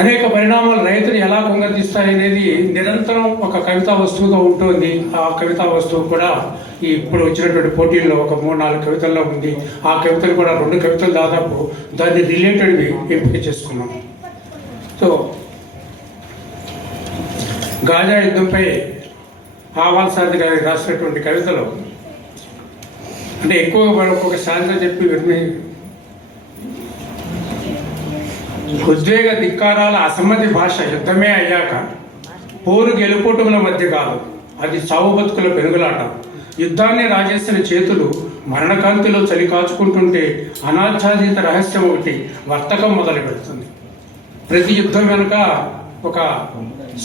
అనేక పరిణామాలు రైతులు ఎలా కుంగతీస్తాయనేది నిరంతరం ఒక కవితా వస్తువుగా ఉంటుంది. ఆ కవితా వస్తువు కూడా ఇప్పుడు వచ్చినటువంటి పోటీల్లో ఒక 3-4 కవితల్లో ఉంది. ఆ కవితలు కూడా 2 కవితలు దాదాపు దాన్ని రిలేటెడ్వి ఎంపిక చేసుకున్నాం. సో గాజా యుద్ధంపై ఆవాల్ సారథి గారి రాసినటువంటి కవితలు అంటే ఎక్కువ ఒక్కొక్క శాంతిగా చెప్పి ఉద్వేగ ధిక్కారాల అసమ్మతి భాష యుద్ధమే అయ్యాక పోరు గెలుపోటుముల మధ్య కాదు, అది చావు బతుకుల పెనుగులాట. యుద్ధాన్ని రాజేసిన చేతులు మరణకాంతిలో చలి కాచుకుంటుంటే అనాచ్ఛాదిత రహస్యం ఒకటి వర్తకం మొదలు పెడుతుంది. ప్రతి యుద్ధం వెనుక ఒక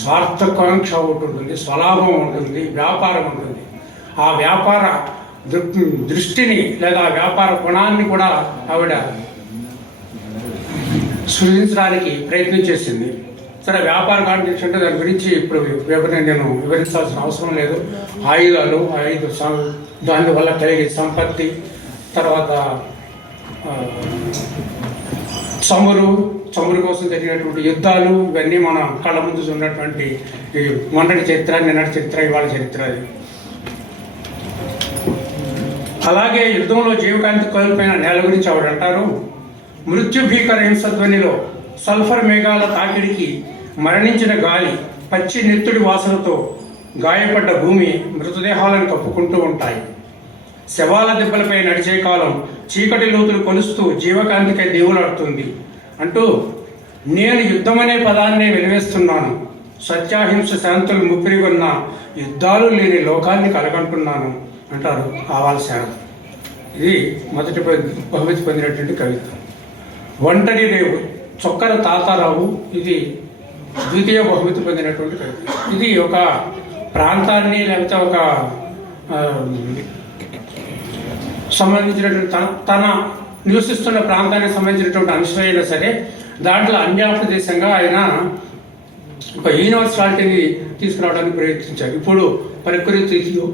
స్వార్థకాంక్ష ఒకటి ఉంటుంది, స్వలాభం ఉంటుంది, వ్యాపారం ఉంటుంది. ఆ వ్యాపార దృష్టిని లేదా వ్యాపార కోణాన్ని కూడా ఆవిడ సృజించడానికి ప్రయత్నం చేసింది. సరే, వ్యాపార కాంట్రాక్ట్ అంటే దాని గురించి ఇప్పుడు నేను వివరించాల్సిన అవసరం లేదు. ఆయుధాలు, దానివల్ల కలిగే సంపత్తి, తర్వాత చమురు కోసం జరిగినటువంటి యుద్ధాలు, ఇవన్నీ మన కళ్ళ ముందు ఉన్నటువంటి మొన్నటి చరిత్ర, నిన్నటి చరిత్ర, ఇవాళ చరిత్ర. అలాగే యుద్ధంలో జీవకాంతి కోల్పోయిన నేల గురించి ఆవిడ అంటారు, మృత్యు భీకర హింసధ్వనిలో సల్ఫర్ మేఘాల తాకిడికి మరణించిన గాలి, పచ్చి నెత్తుడి వాసనతో గాయపడ్డ భూమి మృతదేహాలను కప్పుకుంటూ ఉంటాయి. శవాల దెబ్బలపై నడిచే కాలం చీకటి లోతులు కొలుస్తూ జీవకాంతికై దేవులాడుతుంది అంటూ నేను యుద్ధమనే పదాన్నే వెలివేస్తున్నాను. సత్యాహింస శాంతులు ముప్పిరిగొన్న యుద్ధాలు లేని లోకాన్ని కలగంటున్నాను అంటారు ఆవాల్ సారథి. ఇది మొదటి బహుమతి పొందినటువంటి కవిత. ఒంటరి రేవు చొక్కర తాతారావు, ఇది ద్వితీయ బహుమతి పొందినటువంటి కవిత. ఇది ఒక ప్రాంతాన్ని లేకపోతే ఒక సంబంధించినటువంటి తన నివసిస్తున్న ప్రాంతానికి సంబంధించినటువంటి అంశం అయినా సరే దాంట్లో అన్యాప్రదేశంగా ఆయన ఒక యూనివర్సాలిటీని తీసుకురావడానికి ప్రయత్నించారు. ఇప్పుడు ప్రకృతిలో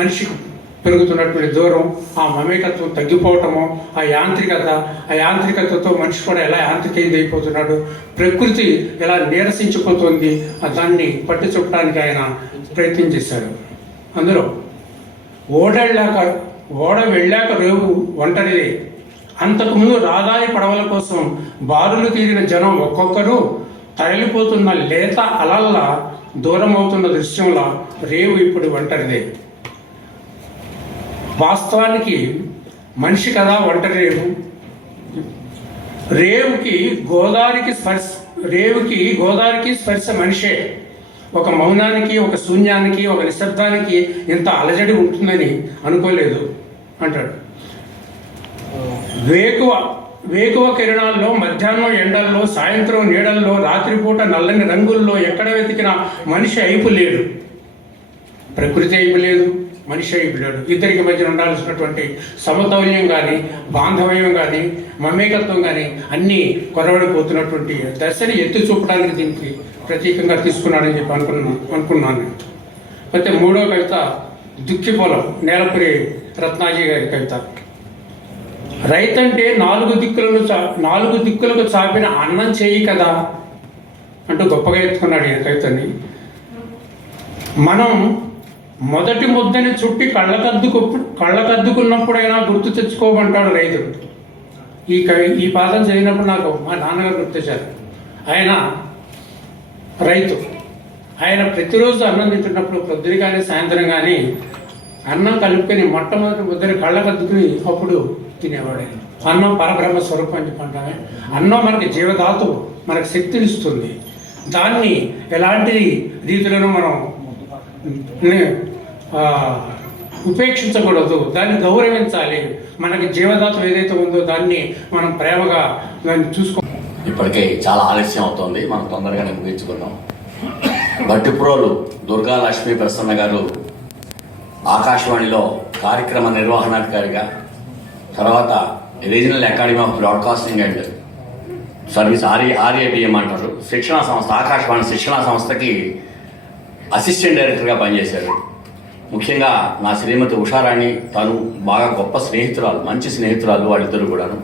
మనిషికి పెరుగుతున్నటువంటి దూరం, ఆ మమేకత్వం తగ్గిపోవటము, ఆ యాంత్రికతతో మనిషి కూడా ఎలా యాంత్రికైపోతున్నాడు, ప్రకృతి ఎలా నీరసించిపోతుంది, దాన్ని పట్టి చూపడానికి ఆయన ప్రయత్నం చేశాడు. అందులో ఓడ వెళ్ళాక రేవు ఒంటరిదే, అంతకుముందు రాదాయి పడవల కోసం బారులు తీరిన జనం ఒక్కొక్కరు తరలిపోతున్న లేత అలల్లా దూరం అవుతున్న దృశ్యంలా రేవు ఇప్పుడు ఒంటరిదే. వాస్తవానికి మనిషి కదా ఒంటరి రేవు. రేవుకి గోదావరికి స్పర్శ మనిషే. ఒక మౌనానికి, ఒక శూన్యానికి, ఒక నిశ్శబ్దానికి ఇంత అలజడి ఉంటుందని అనుకోలేదు అంటాడు. వేకువ కిరణాల్లో, మధ్యాహ్నం ఎండల్లో, సాయంత్రం నీడల్లో, రాత్రిపూట నల్లని రంగుల్లో ఎక్కడ వెతికినా మనిషి అయిపు లేడు. ప్రకృతి అయిపు లేదు, మనిషి అయిపు లేడు. ఇద్దరికి మధ్య ఉండాల్సినటువంటి సమతౌల్యం కానీ, బాంధవ్యం కానీ, మమేకత్వం కానీ అన్నీ కొరవడిపోతున్నటువంటి దశని ఎత్తి చూపడానికి దీనికి ప్రతీకంగా తీసుకున్నాడని చెప్పి అనుకున్నాను. అయితే 3వ కవిత దుక్కి పొలం, నేలపురి రత్నాజీ గారి కవిత. రైతంటే 4 దిక్కులకు చాపిన అన్నం చేయి కదా అంటూ గొప్పగా ఎత్తుకున్నాడు ఈ కవితని. మనం మొదటి ముద్దని చుట్టి కళ్ళకద్దుకున్నప్పుడైనా గుర్తు తెచ్చుకోమంటాడు రైతుడు. ఈ పాదం చదివినప్పుడు నాకు మా నాన్నగారు గుర్తొచ్చారు. ఆయన రైతు. ఆయన ప్రతిరోజు అన్నం తింటున్నప్పుడు పొద్దున కానీ సాయంత్రం కానీ అన్నం కలుపుకొని మొట్టమొదటి ముద్దని కళ్ళకద్దుకుని అప్పుడు తినేవాడు. అన్నం పరబ్రహ్మ స్వరూపం అని చెప్పంటామే. అన్నం మనకి జీవధాతువు, మనకు శక్తినిస్తుంది. దాన్ని ఎలాంటి రీతిలోనూ మనం ఉపేక్షించకూడదు, దాన్ని గౌరవించాలి. మనకి జీవధాతువు ఏదైతే ఉందో దాన్ని మనం ప్రేమగా దాన్ని చూసుకో. ఇప్పటికే చాలా ఆలస్యం అవుతుంది, మనం తొందరగానే ముగించుకున్నాం. భట్టిప్రోలు దుర్గా లక్ష్మీ ప్రసన్న గారు ఆకాశవాణిలో కార్యక్రమ నిర్వహణాధికారిగా, తర్వాత regional academy of broadcasting and service RABM అంటారు, శిక్షణా సంస్థ, ఆకాశవాణి శిక్షణా సంస్థకి అసిస్టెంట్ డైరెక్టర్గా పనిచేశారు. ముఖ్యంగా నా శ్రీమతి ఉషారాణి, తను బాగా గొప్ప స్నేహితురాలు, మంచి స్నేహితురాలు వాళ్ళిద్దరు కూడాను.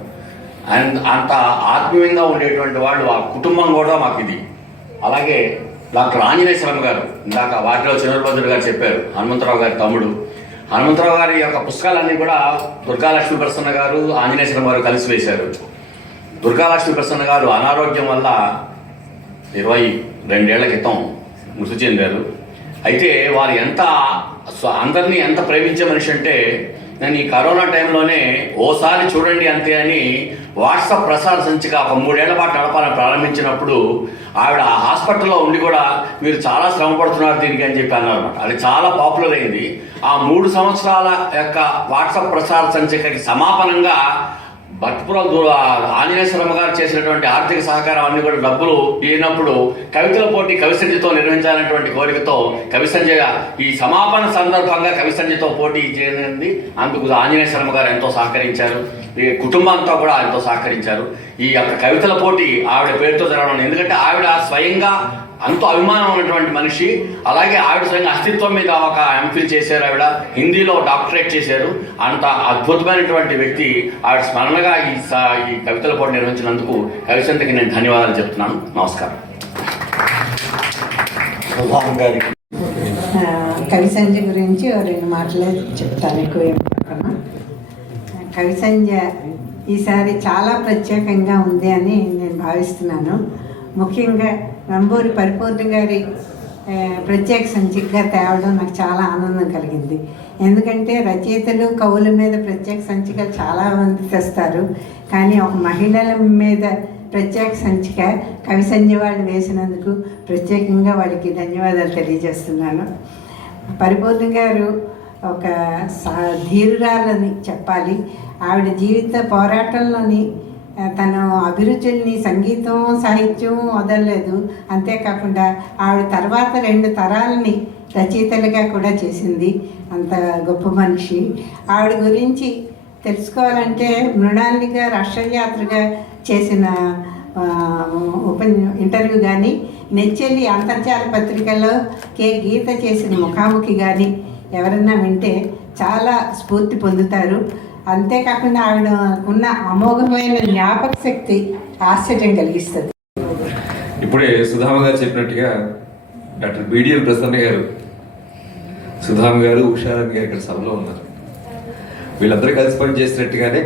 అండ్ అంత ఆత్మీయంగా ఉండేటువంటి వాళ్ళు, ఆ కుటుంబం కూడా మాకు ఇది. అలాగే డాక్టర్ ఆంజనేయ శర్మ గారు, ఇందాక వాటిలో చిన్నభద్రుడు గారు చెప్పారు, హనుమంతరావు గారి తమ్ముడు. హనుమంతరావు గారి యొక్క పుస్తకాలన్నీ కూడా దుర్గాలక్ష్మి ప్రసన్న గారు, ఆంజనేయ శర్మ గారు కలిసి వేశారు. దుర్గాలక్ష్మి ప్రసన్న గారు అనారోగ్యం వల్ల 22 ఏళ్ల క్రితం మృతి చెందారు. అయితే వారు అందరినీ ఎంత ప్రేమించే మనిషి అంటే, నేను ఈ కరోనా టైంలోనే ఓసారి చూడండి అంతే అని వాట్సాప్ ప్రసార సంచిక ఒక 3 ఏళ్ల పాటు నడపాలని ప్రారంభించినప్పుడు ఆవిడ ఆ హాస్పిటల్లో ఉండి కూడా మీరు చాలా శ్రమ పడుతున్నారు దీనికి అని చెప్పి అన్నారన్నమాట. అది చాలా పాపులర్ అయింది. ఆ 3 సంవత్సరాల యొక్క వాట్సాప్ ప్రసార సంచికకి సమాపనంగా భట్పురాలు ఆంజనేయ శర్మ గారు చేసినటువంటి ఆర్థిక సహకారం అన్ని కూడా డబ్బులు లేనప్పుడు కవితల పోటీ కవి సంధ్యతో నిర్వహించాలనేటువంటి కోరికతో కవి సంధ్య ఈ సమాపన సందర్భంగా కవి సంధ్యతో పోటీ చేయనుంది. అందుకు ఆంజనేయ శర్మ గారు ఎంతో సహకరించారు, ఈ కుటుంబంతో కూడా ఎంతో సహకరించారు. ఈ యొక్క కవితల పోటీ ఆవిడ పేరుతో జరగడం, ఎందుకంటే ఆవిడ స్వయంగా అంతో అభిమానం ఉన్నటువంటి మనిషి. అలాగే ఆవిడ స్వయంగా అస్తిత్వం మీద ఒక ఎంఫిల్ చేశారు, ఆవిడ హిందీలో డాక్టరేట్ చేశారు. అంత అద్భుతమైనటువంటి వ్యక్తి. ఆవిడ స్మరణగా ఈ కవితల పోటీ నిర్వహించినందుకు కవిసంతకి నేను ధన్యవాదాలు చెప్తున్నాను. నమస్కారం. సుధాం గారికి కవి సంధ్య గురించి 2 మాటలే చెప్తాను, ఎక్కువ కవి సంధ్య ఈసారి చాలా ప్రత్యేకంగా ఉంది అని నేను భావిస్తున్నాను. ముఖ్యంగా నంబూరి పరిపూర్ణ గారి ప్రత్యేక సంచికగా తేవడం నాకు చాలా ఆనందం కలిగింది. ఎందుకంటే రచయితలు కవుల మీద ప్రత్యేక సంచికలు చాలా మంది తెస్తారు, కానీ ఒక మహిళల మీద ప్రత్యేక సంచిక కవి సంధ్య వాళ్ళు వేసినందుకు ప్రత్యేకంగా వాళ్ళకి ధన్యవాదాలు తెలియజేస్తున్నాను. పరిపూర్ణ గారు ఒక ధీరురాలని చెప్పాలి. ఆవిడ జీవిత పోరాటంలోని తన అభిరుచుల్ని సంగీతం సాహిత్యం వదలలేదు. అంతేకాకుండా ఆవిడ తర్వాత 2 తరాలని రచయితలుగా కూడా చేసింది. అంత గొప్ప మనిషి. ఆవిడ గురించి తెలుసుకోవాలంటే మృణాలినిగా రాష్ట్రయాత్రగా చేసిన ఇంటర్వ్యూ కానీ, నెచ్చెల్లి అంతర్జాల పత్రికలో గీత చేసిన ముఖాముఖి కానీ ఎవరన్నా వింటే చాలా స్ఫూర్తి పొందుతారు. అంతేకాకుండా ఆవిడ ఉన్న అమోఘమైన జ్ఞాపక శక్తి ఆశ్చర్యం కలిగిస్తుంది. ఇప్పుడే సుధామ గారు చెప్పినట్టుగా డాక్టర్ బిడిఎల్ ప్రసన్న గారు, సుధామ గారు, ఉషారాణి గారు ఇక్కడ సభలో ఉన్నారు. వీళ్ళందరూ కలిసి పని చేసినట్టుగానే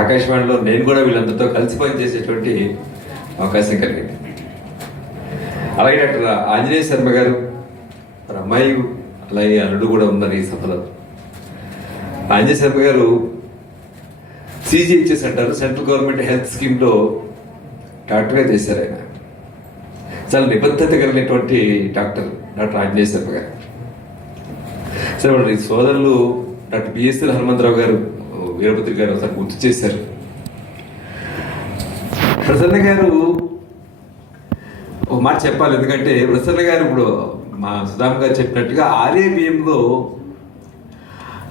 ఆకాశవాణిలో నేను కూడా వీళ్ళందరితో కలిసి పని చేసేటువంటి అవకాశం కలిగింది. అలాగే డాక్టర్ ఆంజనేయ శర్మ గారు, వారి అమ్మాయి, అలాగే అల్లుడు కూడా ఉన్నారు ఈ సభలో. ఆంజనేయ శర్మ గారు CGHS అంటారు, సెంట్రల్ గవర్నమెంట్ హెల్త్ స్కీమ్లో డాక్టర్గా చేశారు. ఆయన చాలా నిబద్ధత కలిగినటువంటి డాక్టర్ ఆంజనేయ శర్మ గారు. సరే, వాళ్ళ సోదరులు డాక్టర్ బిఎస్ఎల్ హనుమంతరావు గారు, వీరభద్రి గారు ఒకసారి గుర్తు చేశారు. ప్రసన్న గారు ఒక మాట చెప్పాలి, ఎందుకంటే ప్రసన్న గారు ఇప్పుడు మా సుధామ్ గారు చెప్పినట్టుగా ఆర్ఏబిఎంలో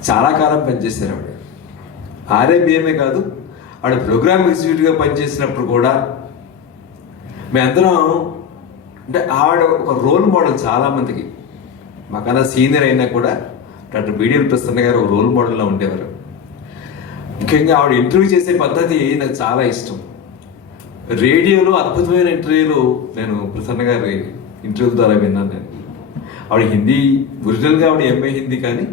చాలా కాలం పనిచేశారు. ఆవిడ ఆర్ఏబిఎంఏ కాదు, ఆవిడ ప్రోగ్రామ్ ఎగ్జిక్యూటివ్గా పనిచేసినప్పుడు కూడా మేమందరం, అంటే ఆవిడ ఒక రోల్ మోడల్ చాలామందికి. మాకన్నా సీనియర్ అయినా కూడా డాక్టర్ బిడిఎల్ ప్రసన్న గారు ఒక రోల్ మోడల్లా ఉండేవారు. ముఖ్యంగా ఆవిడ ఇంటర్వ్యూ చేసే పద్ధతి నాకు చాలా ఇష్టం. రేడియోలో అద్భుతమైన ఇంటర్వ్యూలు నేను ప్రసన్న గారి ఇంటర్వ్యూ ద్వారా విన్నాను. నేను ఆవిడ హిందీ, ఒరిజినల్గా ఆవిడ ఎంఏ హిందీ, కానీ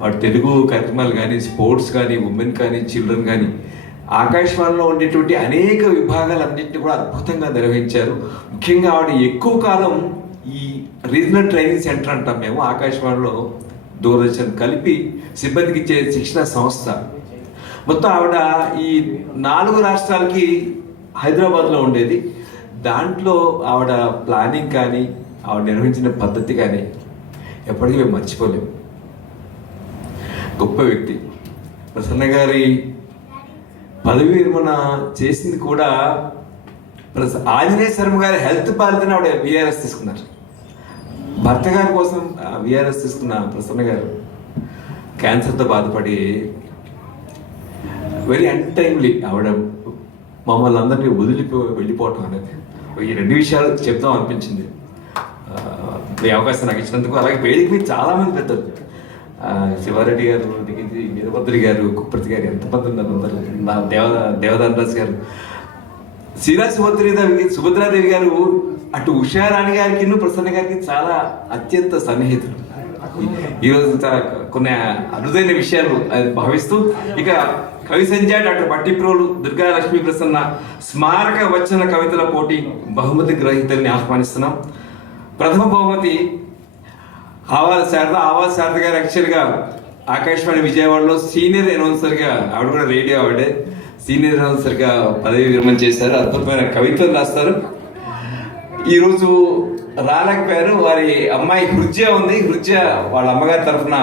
ఆవిడ తెలుగు కార్యక్రమాలు కానీ, స్పోర్ట్స్ కానీ, ఉమెన్ కానీ, చిల్డ్రన్ కానీ, ఆకాశవాణిలో ఉండేటువంటి అనేక విభాగాలన్నింటినీ కూడా అద్భుతంగా నిర్వహించారు. ముఖ్యంగా ఆవిడ ఎక్కువ కాలం ఈ రీజనల్ ట్రైనింగ్ సెంటర్ అంటాం మేము, ఆకాశవాణిలో దూరదర్శన్ కలిపి సిబ్బందికి ఇచ్చే శిక్షణ సంస్థ. మొత్తం ఆవిడ ఈ 4 రాష్ట్రాలకి హైదరాబాద్లో ఉండేది. దాంట్లో ఆవిడ ప్లానింగ్ కానీ, ఆవిడ నిర్వహించిన పద్ధతి కానీ ఎప్పటికీ మేము మర్చిపోలేము. గొప్ప వ్యక్తి. ప్రసన్న గారి పదవి విరమణ చేసింది కూడా ఆంజనేయ శర్మ గారి హెల్త్ బాధ్యతను ఆవిడ VRS తీసుకున్నారు. భర్త గారి కోసం VRS తీసుకున్న ప్రసన్న గారు క్యాన్సర్తో బాధపడి వెరీ అన్టైమ్లీ ఆవిడ మమ్మల్ని అందరినీ వెళ్ళిపోవటం అనేది ఈ రెండు విషయాలు చెప్తాం అనిపించింది. మీ అవకాశం నాకు ఇచ్చినందుకు. అలాగే వేదిక మీద చాలామంది పెద్దలు, శివారెడ్డి గారు, వీరభద్రి గారు, కుప్పర్తి గారు, ఎంతమంది ఉన్నారు అందరూ, నా దేవదానరాజు గారు, శ్రీరాజ్ సుభద్రాదేవి గారు, అటు ఉషారాణి గారికి ప్రసన్న గారికి చాలా అత్యంత సన్నిహితులు. ఈరోజు కొన్ని అరుదైన విషయాలు భావిస్తూ ఇక కవి సంధ్య డాక్టర్ బట్టిప్రోలు దుర్గా లక్ష్మీ ప్రసన్న స్మారక వచన కవితల పోటీ బహుమతి గ్రహీతల్ని ఆహ్వానిస్తున్నాం. ప్రథమ బహుమతి ఆవాజ్ శారద గారు యాక్చువల్గా ఆకాశవాణి విజయవాడలో సీనియర్ అనౌన్సర్గా, ఆవిడ కూడా రేడియో ఆవిడే సీనియర్ అనౌన్సర్గా పదవి విరమణ చేశారు. అద్భుతమైన కవితలు రాస్తారు. ఈరోజు రాలేకపోయారు. వారి అమ్మాయి హృజ్య ఉంది. హృజ్య వాళ్ళ అమ్మగారి తరఫున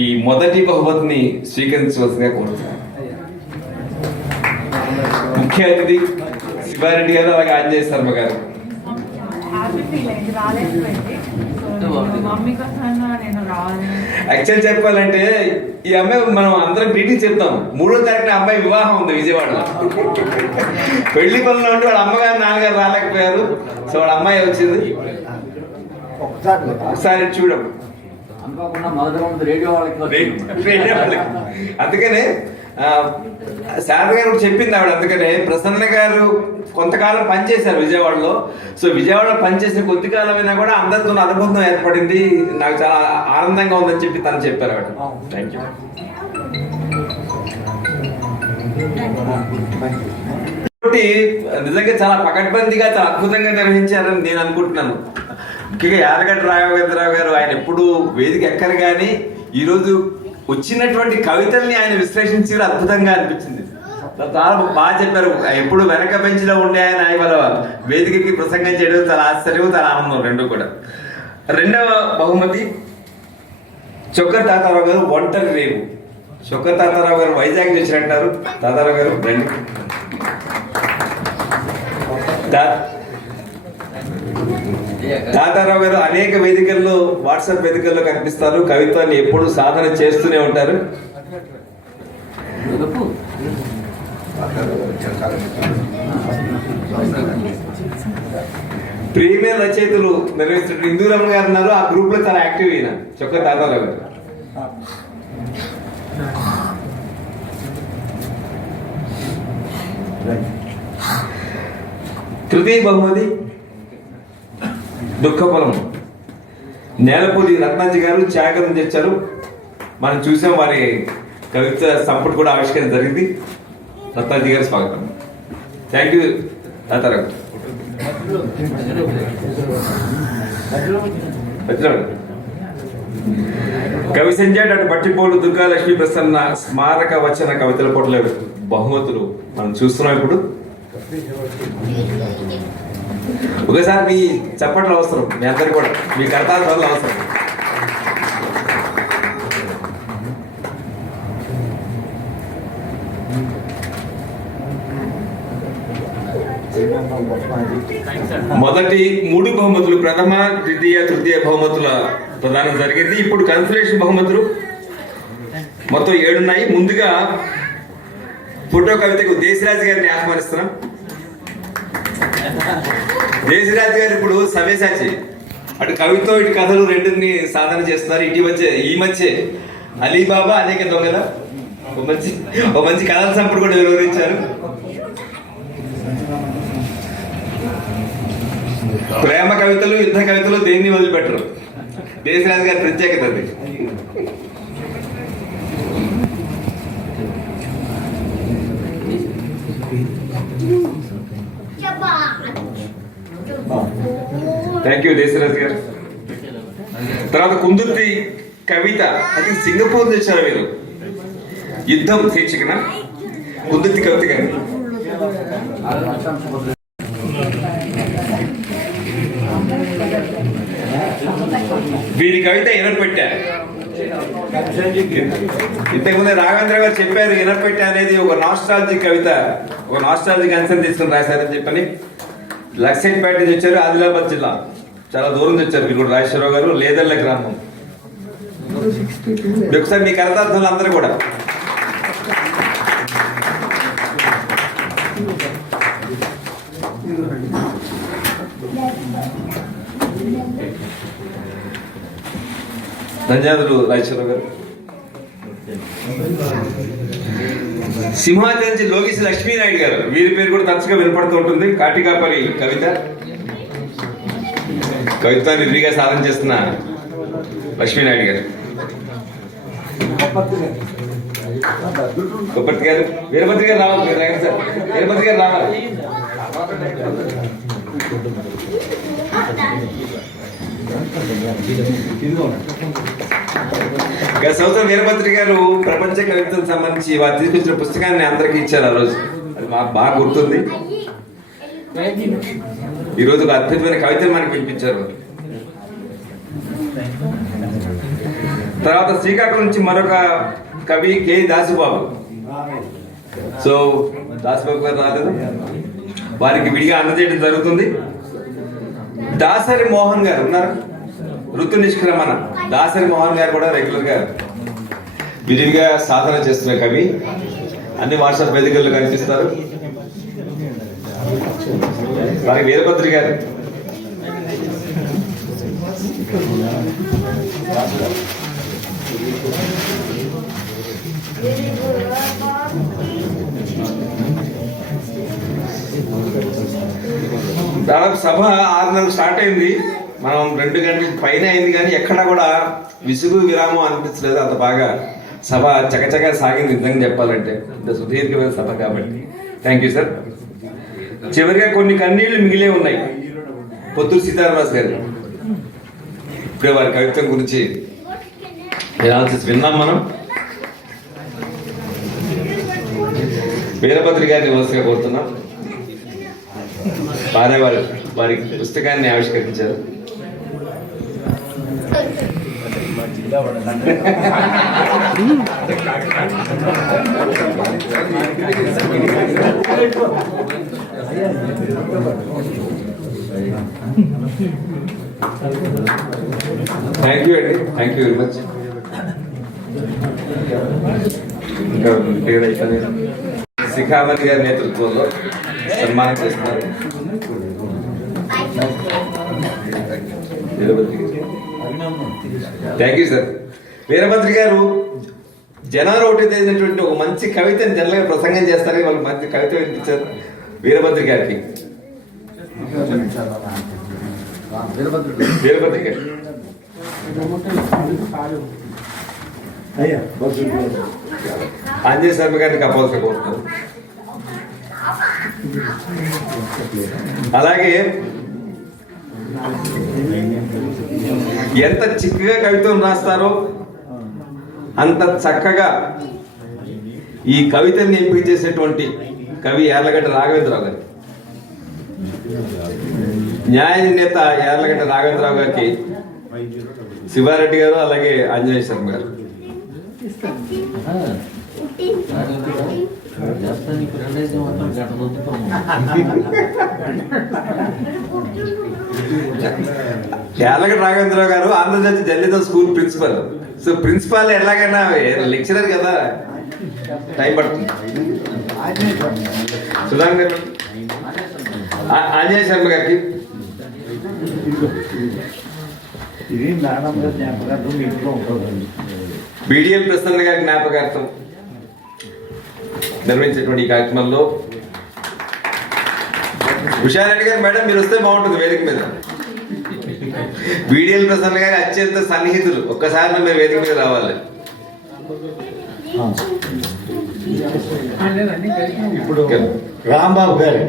ఈ మొదటి బహుమతిని స్వీకరించవలసిందిగా కోరుతున్నారు. ముఖ్య అతిథి శివారెడ్డి గారు, అలాగే ఆంజనేయ శర్మ గారు. యాక్చువల్ చెప్పాలంటే ఈ అమ్మాయి మనం అందరం గ్రీటింగ్ చెప్తాం. 3వ తారీఖున అమ్మాయి వివాహం ఉంది విజయవాడలో. పెళ్లి పనులు ఉంటే వాళ్ళ అమ్మగారు నాన్నగారు రాలేకపోయారు. సో వాళ్ళ అమ్మాయి వచ్చింది. ఒకసారి చూడం అందుకనే శారద గారు కూడా చెప్పింది ఆవిడ. అందుకనే ప్రసన్న గారు కొంతకాలం పనిచేశారు విజయవాడలో. సో విజయవాడలో పనిచేసిన కొద్ది కాలమైనా కూడా అందరితో అనుబంధం ఏర్పడింది. నాకు చాలా ఆనందంగా ఉందని చెప్పి తను చెప్పారు ఆవిడ. Thank you. నిజంగా చాలా పకడ్బందీగా చాలా అద్భుతంగా నిర్వహించారని నేను అనుకుంటున్నాను. ముఖ్యంగా యాదగడ్డ రాఘవేంద్రరావు గారు, ఆయన ఎప్పుడు వేదిక ఎక్కరు కానీ ఈరోజు వచ్చినటువంటి కవితల్ని ఆయన విశ్లేషించారు. అద్భుతంగా అనిపించింది. చాలా బాగా చెప్పారు. ఎప్పుడు వెనక బెంచ్లో ఉండే ఆయన ఇవాళ వేదికకి ప్రసంగం చేయడం చాలా ఆశ్చర్యం, చాలా ఆనందం రెండు కూడా. రెండవ బహుమతి చొక్కర్ తాతారావు గారు, ఒంటరి రేవు. చొక్కర్ తాతారావు గారు వైజాగ్ నుంచి అంటారు. తాతారావు గారు రండి. తాతారావు గారు అనేక వేదికల్లో, వాట్సాప్ వేదికల్లో కనిపిస్తారు. కవిత్వాన్ని ఎప్పుడు సాధన చేస్తూనే ఉంటారు. ప్రీమియర్ రచయితలు నిర్వహిస్తున్న ఇందూరమ్మ గారు ఉన్నారు. ఆ గ్రూప్ లో చాలా యాక్టివ్ అయిన చొక్క తాతారావు గారు. తృతీయ బహుమతి దుఃఖఫలం నేలపూడి రత్నాజీ గారు త్యాగం తెచ్చారు. మనం చూసాం. వారి కవిత సంపుటి కూడా ఆవిష్కరణ జరిగింది. రత్నాజీ గారు స్వాగతం. Thank you Tatarao. కవి సంధ్య డాక్టర్ బట్టిప్రోలు దుర్గా లక్ష్మీ ప్రసన్న స్మారక వచన కవితల పోటీల బహుమతులు మనం చూస్తున్నాం. ఇప్పుడు ఒకసారి మీ చప్పట్లు అవసరం. మీ అందరు కూడా మీ కర్తాల వల్ల అవసరం. మొదటి 3 బహుమతులు ప్రథమ, ద్వితీయ, తృతీయ బహుమతుల ప్రదానం జరిగింది. ఇప్పుడు కన్సలేషన్ బహుమతులు మొత్తం 7 ఉన్నాయి. ముందుగా ఫోటో కవితకు దేశరాజు గారిని ఆహ్వానిస్తున్నాం. దేశరాజు గారు ఇప్పుడు సవ్యసాచి, అటు కవితో ఇటు కథలు రెండుని సాధన చేస్తున్నారు. ఈ మధ్య అలీబాబా అనేక దొంగల ఒక మంచి కథల సంపుడు కూడా వివరించారు. ప్రేమ కవితలు, యుద్ధ కవితలు దేన్ని వదిలిపెట్టరు. దేశరాజు గారి ప్రత్యేకత అది. థ్యాంక్ యూ దేశరాజు గారు. తర్వాత కుందుర్తి కవిత, అది సింగపూర్ తెచ్చారు వీరు. యుద్ధం శీర్షికన కుందుర్తి కవిత గారు. వీరి కవిత ఎనపెట్టారు. ఇంతకుముందే రాఘవేంద్ర గారు చెప్పారు, ఎనపెట్ట అనేది ఒక నాస్టాలజిక్ కవిత, ఒక నాస్టాలజిక్ ఆన్సర్ తీసుకుని రాశారని చెప్పని. లక్ష్మీపేట నుంచి వచ్చారు, ఆదిలాబాద్ జిల్లా, చాలా దూరం నుంచి వచ్చారు. వీరు కూడా రాజేశ్వరరావు గారు, లేదల్ల గ్రామం. ఒకసారి మీ కరతార్థులు అందరూ కూడా ధన్యవాదాలు రాజేశ్వరరావు గారు. సింహాచలం నుంచి లోకేష్ లక్ష్మీనాయుడు గారు, వీరి పేరు కూడా తరచుగా వినపడుతూ ఉంటుంది. కాటికాపల్లి కవిత నిర్విగా సాధన చేస్తున్న లక్ష్మీనాయుడు గారు. కొప్పర్తి గారు, వీరభద్రి గారు రావాలి. సార్ వీరభద్రి గారు రావాలి. గత సంవత్సరం వీరభద్రి గారు ప్రపంచ కవితలకు సంబంధించి వారు తీసుకొచ్చిన పుస్తకాన్ని అందరికీ ఇచ్చారు. ఆ రోజు అది మాకు బాగా గుర్తుంది. ఈరోజు ఒక అద్భుతమైన కవితను మనకు వినిపించారు. తర్వాత శ్రీకాకుళం నుంచి మరొక కవి కె దాసుబాబు. సో దాసుబాబు గారు రాలేదు, వారికి విడిగా అందజేయడం జరుగుతుంది. దాసరి మోహన్ గారు ఉన్నారు, ఋతు నిష్క్రమణ. దాసరి మోహన్ గారు కూడా రెగ్యులర్ గా విరివిగా సాధన చేస్తున్న కవి, అన్ని వాట్సాప్ వేదికల్లో కనిపిస్తారు. వారికి వీరభద్రి గారు, దాదాపు సభ 6 స్టార్ట్ అయింది. మనం 2 గంటల పైన అయింది, కానీ ఎక్కడా కూడా విసుగు విరామం అనిపించలేదు. అంత బాగా సభ చకచకా సాగింది నిజంగా చెప్పాలంటే, ఇంత సుదీర్ఘమైన సభ కాబట్టి. Thank you sir. చివరిగా కొన్ని కన్నీళ్లు మిగిలే ఉన్నాయి. పొత్తూరు సీతారామరాజు గారు, ఇప్పుడే వారి కవిత్వం గురించి ఎనాలిసిస్ విన్నాం మనం. వీరభద్రి గారిని వరుసగా కోరుతున్నాం. వారి పుస్తకాన్ని ఆవిష్కరించారు. థ్యాంక్ యూ అండి, థ్యాంక్ యూ వెరీ మచ్. ఇంకా శిఖామణి గారి నేతృత్వంలో సన్మానం చేస్తున్నారు. Thank you sir. వీరభద్రి గారు జనాలు ఒకటైనటువంటి ఒక మంచి కవితని జనరల్గా ప్రసంగం చేస్తారు, వాళ్ళు మంచి కవిత వినిపించారు. వీరభద్రి గారికి వీరభద్రి గారు ఆంజనేయ శర్మ గారిని కప్పాల్సి కోరుతారు. అలాగే ఎంత చిక్కగా కవిత్వం రాస్తారో అంత చక్కగా ఈ కవితని ఎంపిక చేసేటువంటి కవి యార్లగడ్డ రాఘవేంద్రరావు గారు. న్యాయ నిర్ణేత యార్లగడ్డ రాఘవేంద్రరావు గారికి శివారెడ్డి గారు, అలాగే ఆంజనేయ శర్మ గారు. యార్లగడ్డ రాఘవేంద్రరావు గారు Andhrajyothy journalism school principal. So principal ఎలాగైనా లెక్చరర్ కదా, టైం పడుతుంది. సుధాకర్ గారు, ఆంజనేయ శర్మ గారికి బీడిఎల్ ప్రసన్న గారి జ్ఞాపకార్థం నిర్వహించేటువంటి ఈ కార్యక్రమంలో ఉషారెడ్డి గారు, మేడం మీరు వస్తే బాగుంటుంది వేదిక మీద. బీడిఎల్ ప్రసన్న గారి అత్యంత సన్నిహితులు, ఒక్కసారి మీరు వేదిక మీద రావాలి. ఇప్పుడు రాంబాబు గారు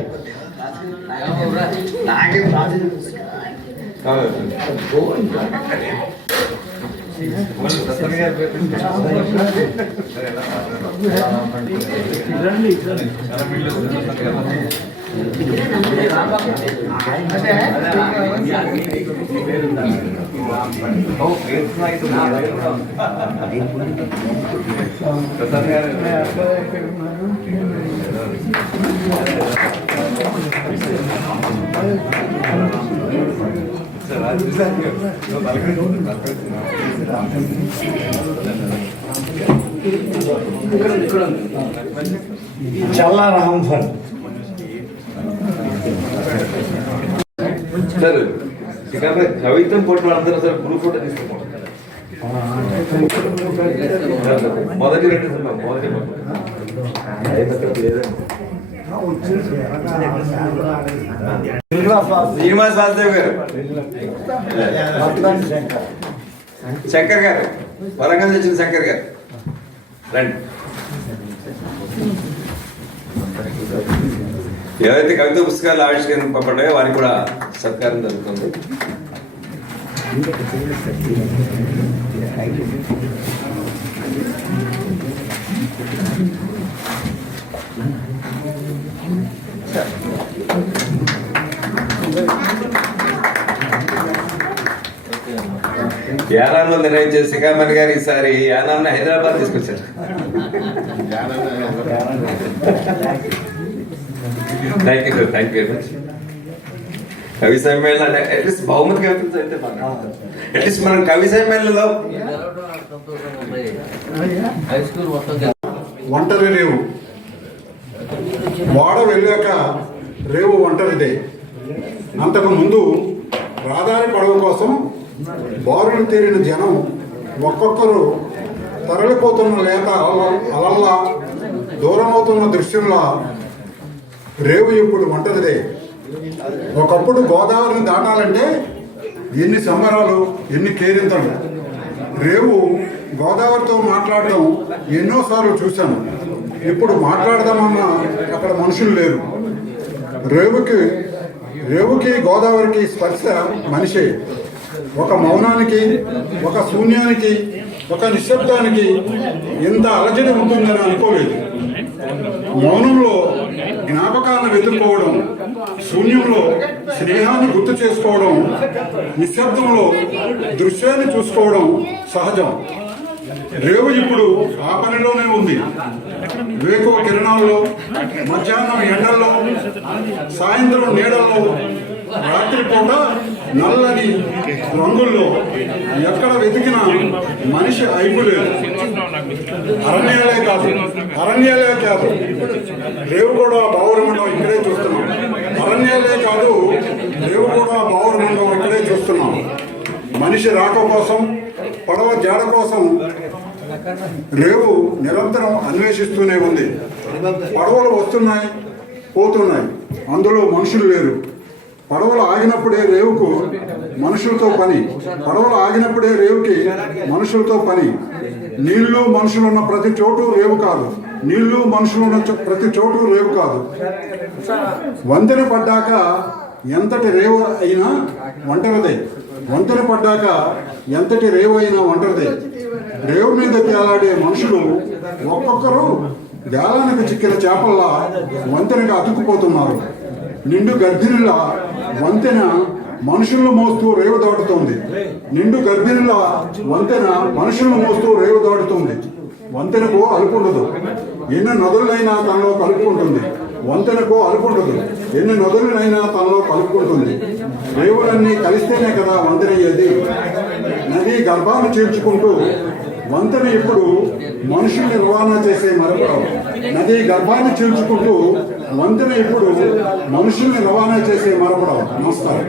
చల్లా రాంఫర్ సార్ కవిత్వం పోటీ అందరూ సార్ గ్రూప్ ఫోటో తీసుకుంటాం. మొదటి రెండు మొదటి శ్రీనివాస్ వాసుదేవ్ గారు, శంకర్ గారు, వరంగల్ వచ్చిన శంకర్ గారు రండి. ఎవరైతే కవిత పుస్తకాలు ఆవిష్కరింపబడ్డాయో వారికి కూడా సత్కారం జరుగుతుంది. యానాంలో నిర్వహించే శిఖామణి గారు ఈసారి యానాంని హైదరాబాద్ తీసుకొచ్చారు. Thank you sir, thank you very much. కవి సమ్మేళన అట్లీస్ట్ బహుమతి కవితలు అయితే అట్లీస్ట్ మనం కవి సమ్మేళనలో హై స్కూల్ మొత్తం ఒంటరి రేవు వాడ వెళ్ళాక రేవు ఒంటరిదే. అంతకు ముందు రహదారి పడవ కోసం బారులు తీరిన జనం ఒక్కొక్కరు తరలిపోతున్న లేత అలల్లా దూరమవుతున్న దృశ్యంలా రేవు ఇప్పుడు ఒంటరిదే. ఒకప్పుడు గోదావరిని దాటాలంటే ఎన్ని సంబరాలు, ఎన్ని కేరింతలు. రేవు గోదావరితో మాట్లాడటం ఎన్నోసార్లు చూశాను. ఇప్పుడు మాట్లాడదామన్నా అక్కడ మనుషులు లేరు. రేవుకి గోదావరికి స్పర్శ మనిషే. ఒక మౌనానికి, ఒక శూన్యానికి, ఒక నిశ్శబ్దానికి ఇంత అలజడి ఉంటుందని అనుకోలేదు. మౌనంలో జ్ఞాపకాలను వెతుక్కోవడం, శూన్యంలో స్నేహాన్ని గుర్తు చేసుకోవడం, నిశ్శబ్దంలో దృశ్యాన్ని చూసుకోవడం సహజం. రేవు ఇప్పుడు ఆ పనిలోనే ఉంది. వేకువ కిరణాల్లో, మధ్యాహ్నం ఎండల్లో, సాయంత్రం నీడల్లో, రాత్రిపూట నల్లని రంగుల్లో ఎక్కడ వెతికినా మనిషి అయిపు లేదు. అరణ్యాలే కాదు రేవు కూడా బావురమండం ఇక్కడే చూస్తున్నాం. అరణ్యాలే కాదు రేవు కూడా బావురమండం ఇక్కడే చూస్తున్నాం. మనిషి రాక కోసం, పడవ జాడ కోసం రేవు నిరంతరం అన్వేషిస్తూనే ఉంది. పడవలు వస్తున్నాయి, పోతున్నాయి, అందులో మనుషులు లేరు. పడవలు ఆగినప్పుడే రేవుకు మనుషులతో పని. పడవలు ఆగినప్పుడే రేవుకి మనుషులతో పని. నీళ్లు మనుషులున్న ప్రతి చోటు రేవు కాదు. నీళ్లు మనుషులున్న ప్రతి చోటు రేవు కాదు. వంతెన పడ్డాక ఎంతటి రేవు అయినా ఒంటరిదే. వంతెన పడ్డాక ఎంతటి రేవు అయినా ఒంటరిదే. రేవు మీద తేలాడే మనుషులు ఒక్కొక్కరు గాలానికి చిక్కిన చేపల్లా వంతెనగా అతుక్కుపోతున్నారు. నిండు గర్భిణిలా వంతెన మనుషులను మోస్తూ రేవు దాటుతోంది. నిండు గర్భిణిలా వంతెన మనుషులను మోస్తూ రేవు దాటుతుంది. వంతెనకు అలుపుండదు. ఎన్ని నదులైనా తనలో కలుపుకుంటుంది. వంతెనకు అలుపుండదు. ఎన్ని నదులనైనా తనలో కలుపుకుంటుంది. రేవులన్నీ కలిస్తేనే కదా వంతెన అయ్యేది. నది గర్భాన్ని చేర్చుకుంటూ వంతెన ఇప్పుడు మనుషుల్ని రవాణా చేసే మరపడం. నది గర్భాన్ని చేర్చుకుంటూ వంతెన ఇప్పుడు మనుషుల్ని రవాణా చేసే మరపడం. నమస్కారం.